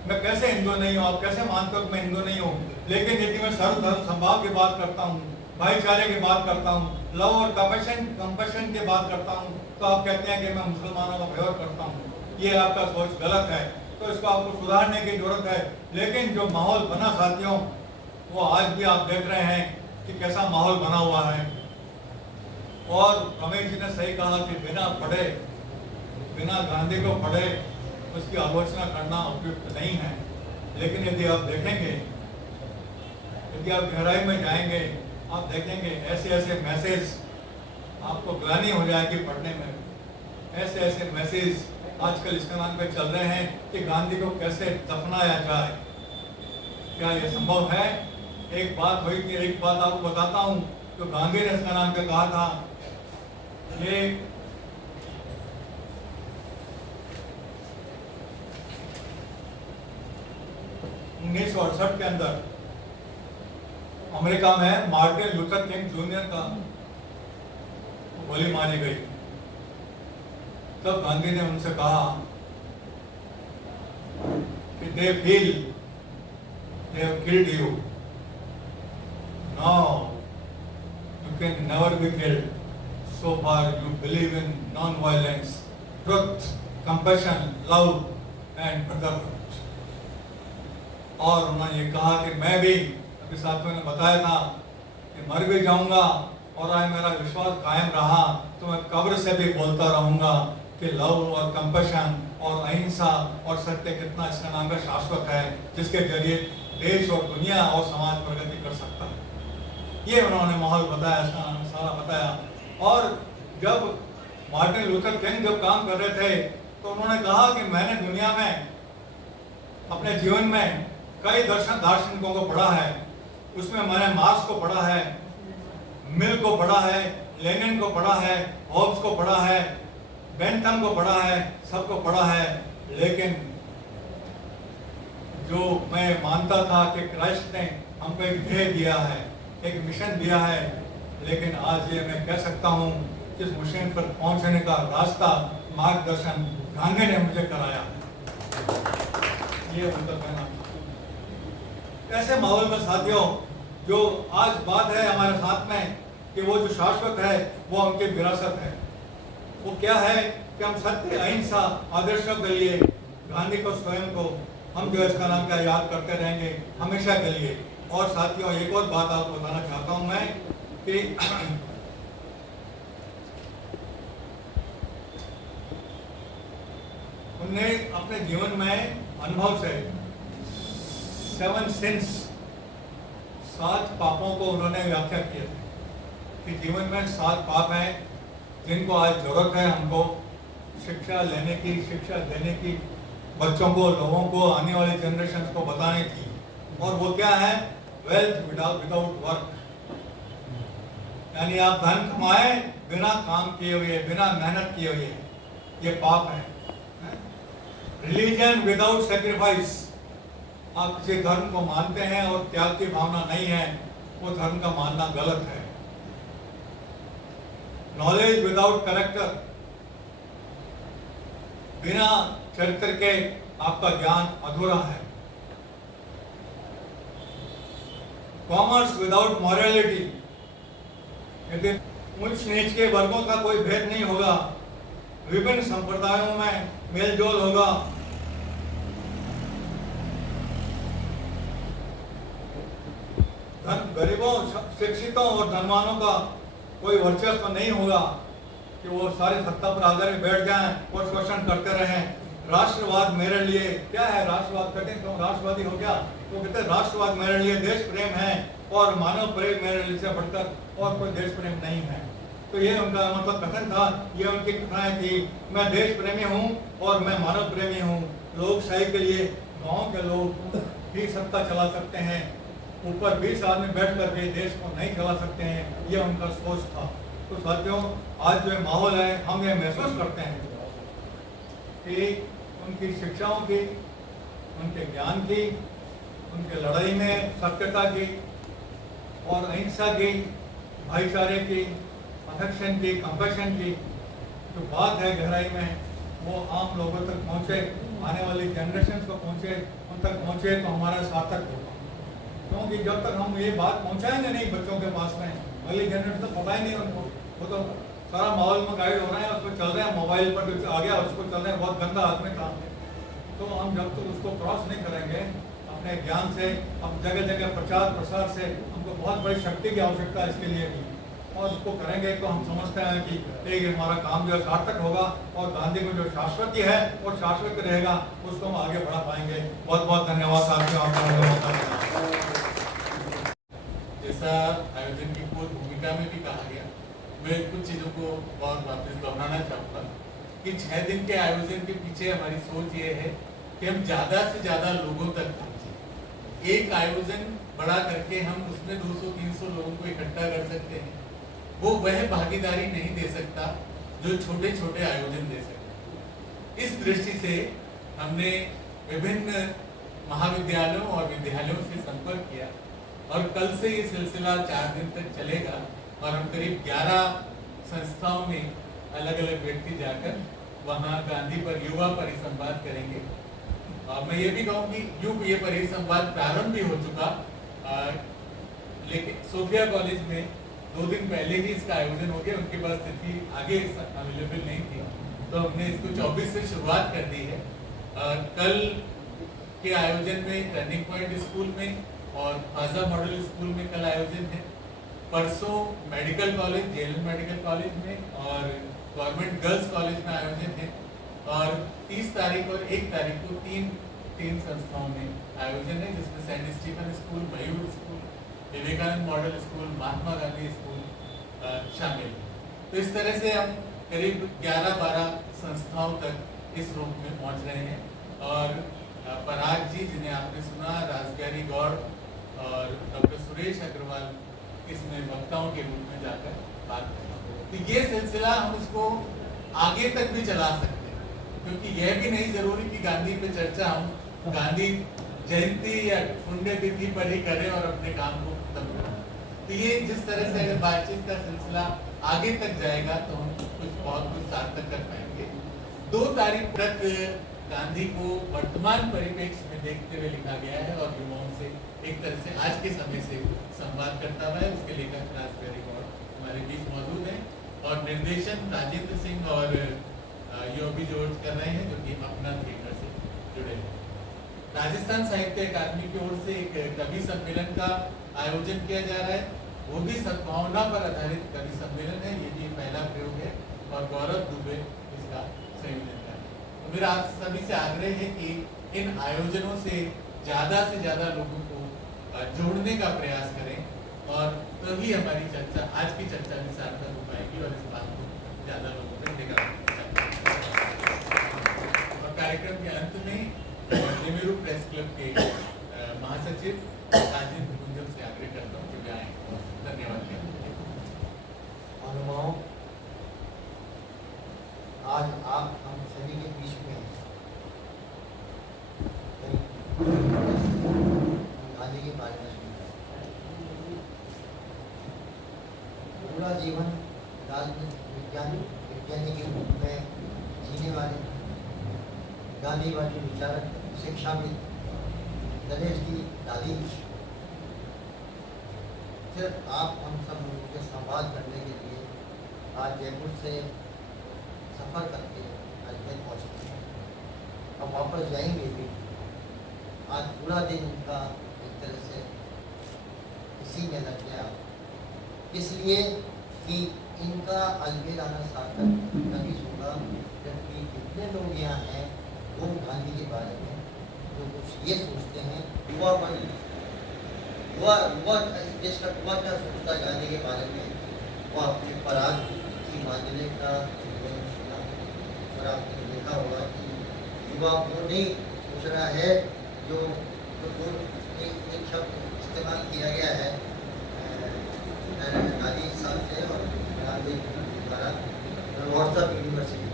मैं कैसे हिंदू नहीं हूँ, आप कैसे मानते हो कि मैं हिंदू नहीं हूँ? लेकिन यदि मैं सर्वधर्म संभाव की बात करता हूँ, भाईचारे की बात करता हूँ, लव और कंपैशन की बात करता हूँ, तो आप कहते हैं कि मैं मुसलमानों का फेवर करता हूँ। ये आपका सोच गलत है, तो इसको आपको सुधारने की जरूरत है। लेकिन जो माहौल बना साथियों, वो आज भी आप देख रहे हैं कि कैसा माहौल बना हुआ है। और रमेश जी ने सही कहा कि बिना पढ़े, बिना गांधी को पढ़े उसकी आलोचना करना उपयुक्त नहीं है। लेकिन यदि आप देखेंगे, यदि आप गहराई में जाएंगे, आप देखेंगे ऐसे ऐसे मैसेज, आपको ग्लानि हो जाएगी पढ़ने में। ऐसे ऐसे मैसेज आजकल इस नाम पे चल रहे हैं कि गांधी को कैसे दफनाया जाए। क्या ये संभव है? एक बात हुई कि एक बात आपको बताता हूँ, जो गांधी ने इसका नाम पे कहा था, ये 1968 के अंदर अमेरिका में मार्टिन लूथर किंग जूनियर का गोली मारी गई। तब गांधी ने उनसे कहा कि they feel they have killed you. Now you can never be killed. So far you believe in non-violence, truth, compassion, love and brotherhood. और उन्होंने ये कहा कि मैं भी, अभी साथियों ने बताया था कि मर भी जाऊंगा और आज मेरा विश्वास कायम रहा तो मैं कब्र से भी बोलता रहूंगा कि लव और कंपैशन और अहिंसा और सत्य कितना इसका नाम का शाश्वत है, जिसके जरिए देश और दुनिया और समाज प्रगति कर सकता है। ये उन्होंने माहौल बताया, इसका नाम सारा बताया। और जब मार्टिन लूथर किंग जब काम कर रहे थे तो उन्होंने कहा कि मैंने दुनिया में अपने जीवन में कई दार्शनिकों को पढ़ा है। उसमें मैंने मार्क्स को पढ़ा है, मिल को पढ़ा है, लेनिन को पढ़ा है, होब्स को पढ़ा है, बेंथम को पढ़ा है, सबको पढ़ा है। लेकिन जो मैं मानता था कि क्राइस्ट ने हमको एक ध्येय दिया है, एक मिशन दिया है, लेकिन आज ये मैं कह सकता हूँ कि इस मिशन पर पहुंचने का रास्ता, मार्गदर्शन गांधी ने मुझे कराया। ये उनका कहना। ऐसे माहौल में साथियों, जो आज बात है हमारे साथ में कि वो जो शाश्वत है वो उनकी विरासत है। वो क्या है कि हम सत्य अहिंसा आदर्शों के लिए गांधी को स्वयं को हम जो इसका नाम क्या याद करते रहेंगे हमेशा के लिए। और साथियों, एक और बात आपको बताना चाहता हूं मैं कि उन्होंने अपने जीवन में अनुभव से 7 सिंस, 7 पापों को उन्होंने व्याख्या किया कि जीवन में 7 पाप हैं जिनको आज जरूरत है हमको शिक्षा लेने की, शिक्षा देने की, बच्चों को, लोगों को, आने वाली जनरेशन को बताने की। और वो क्या है? वेल्थ विदाउट वर्क, यानी आप धन कमाए बिना काम किए हुए, बिना मेहनत किए हुए, ये पाप है। रिलीजन विदाउट सेक्रीफाइस, आप किसी धर्म को मानते हैं और त्याग की भावना नहीं है, वो धर्म का मानना गलत है। नॉलेज विदाउट कैरेक्टर, बिना चरित्र के आपका ज्ञान अधूरा है। कॉमर्स विदाउट मॉरलिटी, यदि उच्च नीच के वर्गों का कोई भेद नहीं होगा, विभिन्न संप्रदायों में मेलजोल होगा, गरीबों, शिक्षितों और धनवानों का कोई वर्चस्व नहीं होगा कि वो सारी सत्ता पर आकर बैठ जाएं और शोषण करते रहें। राष्ट्रवाद मेरे लिए क्या है? राष्ट्रवाद कठिन तो राष्ट्रवादी हो गया तो कहते राष्ट्रवाद मेरे लिए देश प्रेम है और मानव प्रेम मेरे लिए से बढ़कर और कोई देश प्रेम नहीं है। तो ये उनका मतलब कथन था, ये उनकी कथाएं थी। मैं देश प्रेमी हूँ और मैं मानव प्रेमी हूँ। लोकशाही के लिए गाँव के लोग भी सत्ता चला सकते हैं, ऊपर 20 आदमी बैठ करके देश को नहीं चला सकते हैं, ये उनका सोच था। तो साथियों, आज जो माहौल है हम ये महसूस करते हैं कि उनकी शिक्षाओं की, उनके ज्ञान की, उनके लड़ाई में सत्यता की और अहिंसा की, भाईचारे की, अफेक्शन की, कंपैशन की, जो बात है गहराई में वो आम लोगों तक पहुँचे, आने वाली जनरेशन को पहुँचे, उन तक पहुँचे तो हमारा सार्थक होगा। क्योंकि जब तक हम ये बात पहुँचाएंगे नहीं बच्चों के पास में, अगली जनरेशन तो पता ही नहीं उनको, वो तो सारा माहौल में गाइड हो रहे हैं, उसमें चल रहे हैं, मोबाइल पर जो आ गया उसको चल रहे हैं, बहुत गंदा आदमी काम है। तो हम जब तक उसको क्रॉस नहीं करेंगे अपने ज्ञान से, अब जगह जगह प्रचार प्रसार से, हमको बहुत बड़ी शक्ति की आवश्यकता है इसके लिए भी, और उसको करेंगे तो हम समझते हैं कि एक हमारा काम जो है सार्थक होगा और गांधी को जो शाश्वती है और शाश्वत रहेगा, उसको हम आगे बढ़ा पाएंगे। बहुत बहुत धन्यवाद साथियों, आपका। जैसा आयोजन की पूर्व भूमिका में भी कहा गया, मैं कुछ चीज़ों को और वापस दोहराना चाहूँगा कि 6 दिन के आयोजन के पीछे हमारी सोच ये है कि हम ज़्यादा से ज़्यादा लोगों तक पहुँचे। एक आयोजन बड़ा करके हम उसमें 200-300 लोगों को इकट्ठा कर सकते हैं, वो वह भागीदारी नहीं दे सकता जो छोटे छोटे आयोजन दे सकते। इस दृष्टि से हमने विभिन्न महाविद्यालयों और विद्यालयों से संपर्क किया और कल से ये सिलसिला 4 दिन तक चलेगा और हम करीब 11 संस्थाओं में अलग अलग व्यक्ति जाकर वहाँ गांधी पर युवा परिसंवाद करेंगे। और मैं ये भी कहूँ कि यूँ ये परिसंवाद प्रारंभ भी हो चुका, लेकिन सोफिया कॉलेज में 2 दिन पहले ही इसका आयोजन हो गया, उनके पास स्थिति आगे अवेलेबल नहीं थी, तो हमने इसको 24 से शुरुआत कर दी है। कल के आयोजन में टर्निंग पॉइंट स्कूल में और फाजा मॉडल स्कूल में कल आयोजन है। परसों medical college, JLN medical college में और गवर्नमेंट गर्ल्स कॉलेज में आयोजन है। और 30 तारीख और 1 तारीख को तीन संस्थाओं में आयोजन है, जिसमें सेंट स्टीफन स्कूल, मयूर school, Vivekananda model school, Mahatma Gandhi school शामिल। तो इस तरह से हम करीब 11-12 संस्थाओं तक इस रूप में पहुंच रहे हैं। और पराग जी, जिन्हें आपने सुना, राजबिहारी गौड़ और डॉक्टर सुरेश अग्रवाल इसमें वक्ताओं के रूप में जाकर बात करें। तो ये सिलसिला हम इसको आगे तक भी चला सकते हैं, क्योंकि यह भी नहीं जरूरी कि गांधी पे चर्चा हम गांधी जयंती या पुण्यतिथि पर ही करें और अपने काम को खत्म करें। तो ये जिस तरह से अगर बातचीत का सिलसिला आगे तक जाएगा तो हम बहुत कुछ सार्थक कर पाएंगे। 2 तारीख तक गांधी को वर्तमान परिप्रेक्ष्य में देखते हुए लिखा गया है और युवाओं से एक तरह से आज के समय से संवाद करता हुआ है। उसके लेखक राजबिहारी गौड़ हमारे बीच मौजूद हैं और निर्देशन राजेंद्र सिंह और योगी जॉर्ज कर रहे हैं, जो कि अपना थिएटर से जुड़े हैं। राजस्थान साहित्य अकादमी की ओर से एक कवि सम्मेलन का आयोजन किया जा रहा है, वो भी सद्भावना पर आधारित कवि सम्मेलन है। ये भी पहला प्रयोग है और गौरव दुबे इसका संयोजन कर रहे हैं। तो मेरा आप सभी से आग्रह है कि इन आयोजनों से ज़्यादा लोगों को जोड़ने का प्रयास करें और तभी हमारी चर्चा, आज की चर्चा भी सार्थक हो पाएगी और इस बात को ज़्यादा लोगों तक लेकर और कार्यक्रम के अंत में नेहरू प्रेस क्लब के महासचिव राजेंद्र गुंजम से आग्रह करता हूँ कि वे आए। धन्यवाद। अनुभाव, आज आप हम सभी के बीच में गांधी के बारे में सुना। पूरा जीवन राजनीतिक विज्ञानी के रूप में जीने वाले गांधीवादी विचारक, शिक्षाविद गणेश जी दादी, सिर्फ आप हम सब लोगों के संवाद करने के लिए आज जयपुर से सफ़र करके अजमेर पहुँचे हैं। अब वापस जाएंगे भी। आज पूरा दिन उनका एक तरह से इसी में लग गया, इसलिए कि इनका अजमेर आना सार्थक तभी होगा जबकि जितने लोग यहाँ हैं वो गांधी के बारे में जो कुछ ये सोचते हैं, युवा देश का युवा क्या सोचता है गांधी के बारे में, वो अपने पराग की मांझने का सुना और आपने देखा होगा कि युवा वो नहीं सोच रहा है जो एक शब्द इस्तेमाल किया गया है गांधी साहब से और गांधी द्वारा व्हाट्सएप यूनिवर्सिटी।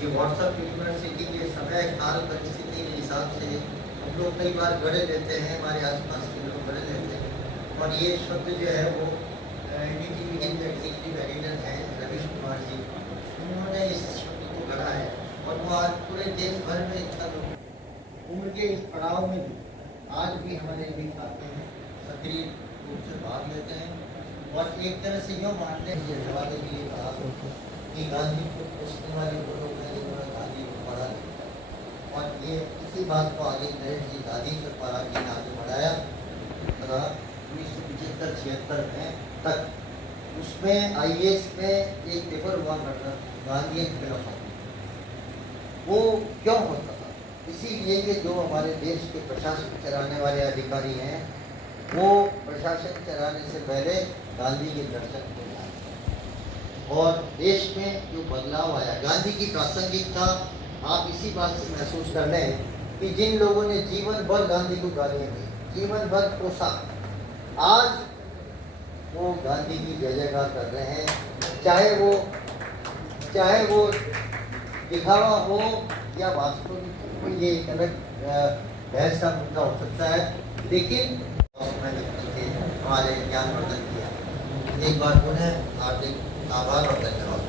ये व्हाट्सएप यूनिवर्सिटी के समय काल परिस्थिति के हिसाब से हम लोग कई बार गढ़े लेते हैं, हमारे आसपास के लोग गढ़े लेते हैं और ये शब्द जो है वो एग्जीक्यूटिव एडिटर हैं रवीश कुमार जी, उन्होंने इस छवि को गढ़ा है और वो आज पूरे देश भर में इतना उम्र के इस पड़ाव में भी आज भी हमारे भी खाते हैं, सक्रिय रूप से भाग लेते हैं और एक तरह से यूँ मानते हैं ये जवाब के लिए कहा कि गांधी को पूछने वाले वो लोग हैं जिन्होंने गांधी को पढ़ा लिखा और ये इसी बात को आगे नरेश जी गांधी से पढ़ा के आगे बढ़ाया 1975-76 में तक। उसमें IAS में एक पेपर हुआ करता गांधी एक फिलोसॉफी, वो क्यों होता था? इसीलिए कि जो हमारे देश के प्रशासन चलाने वाले अधिकारी हैं वो प्रशासन चलाने से पहले गांधी के दर्शन को जाए और देश में जो बदलाव आया गांधी की प्रासंगिकता आप इसी बात से महसूस कर लें कि जिन लोगों ने जीवन भर गांधी को गालियाँ दी, जीवन भर कोसा, आज वो गांधी की जय जयकार कर रहे हैं, चाहे वो दिखावा हो या वास्तव में ये एक अलग बहस का मुद्दा हो सकता है, लेकिन हमारे ज्ञानवर्धन किया। एक बार पुनः हार्दिक आभार और धन्यवाद।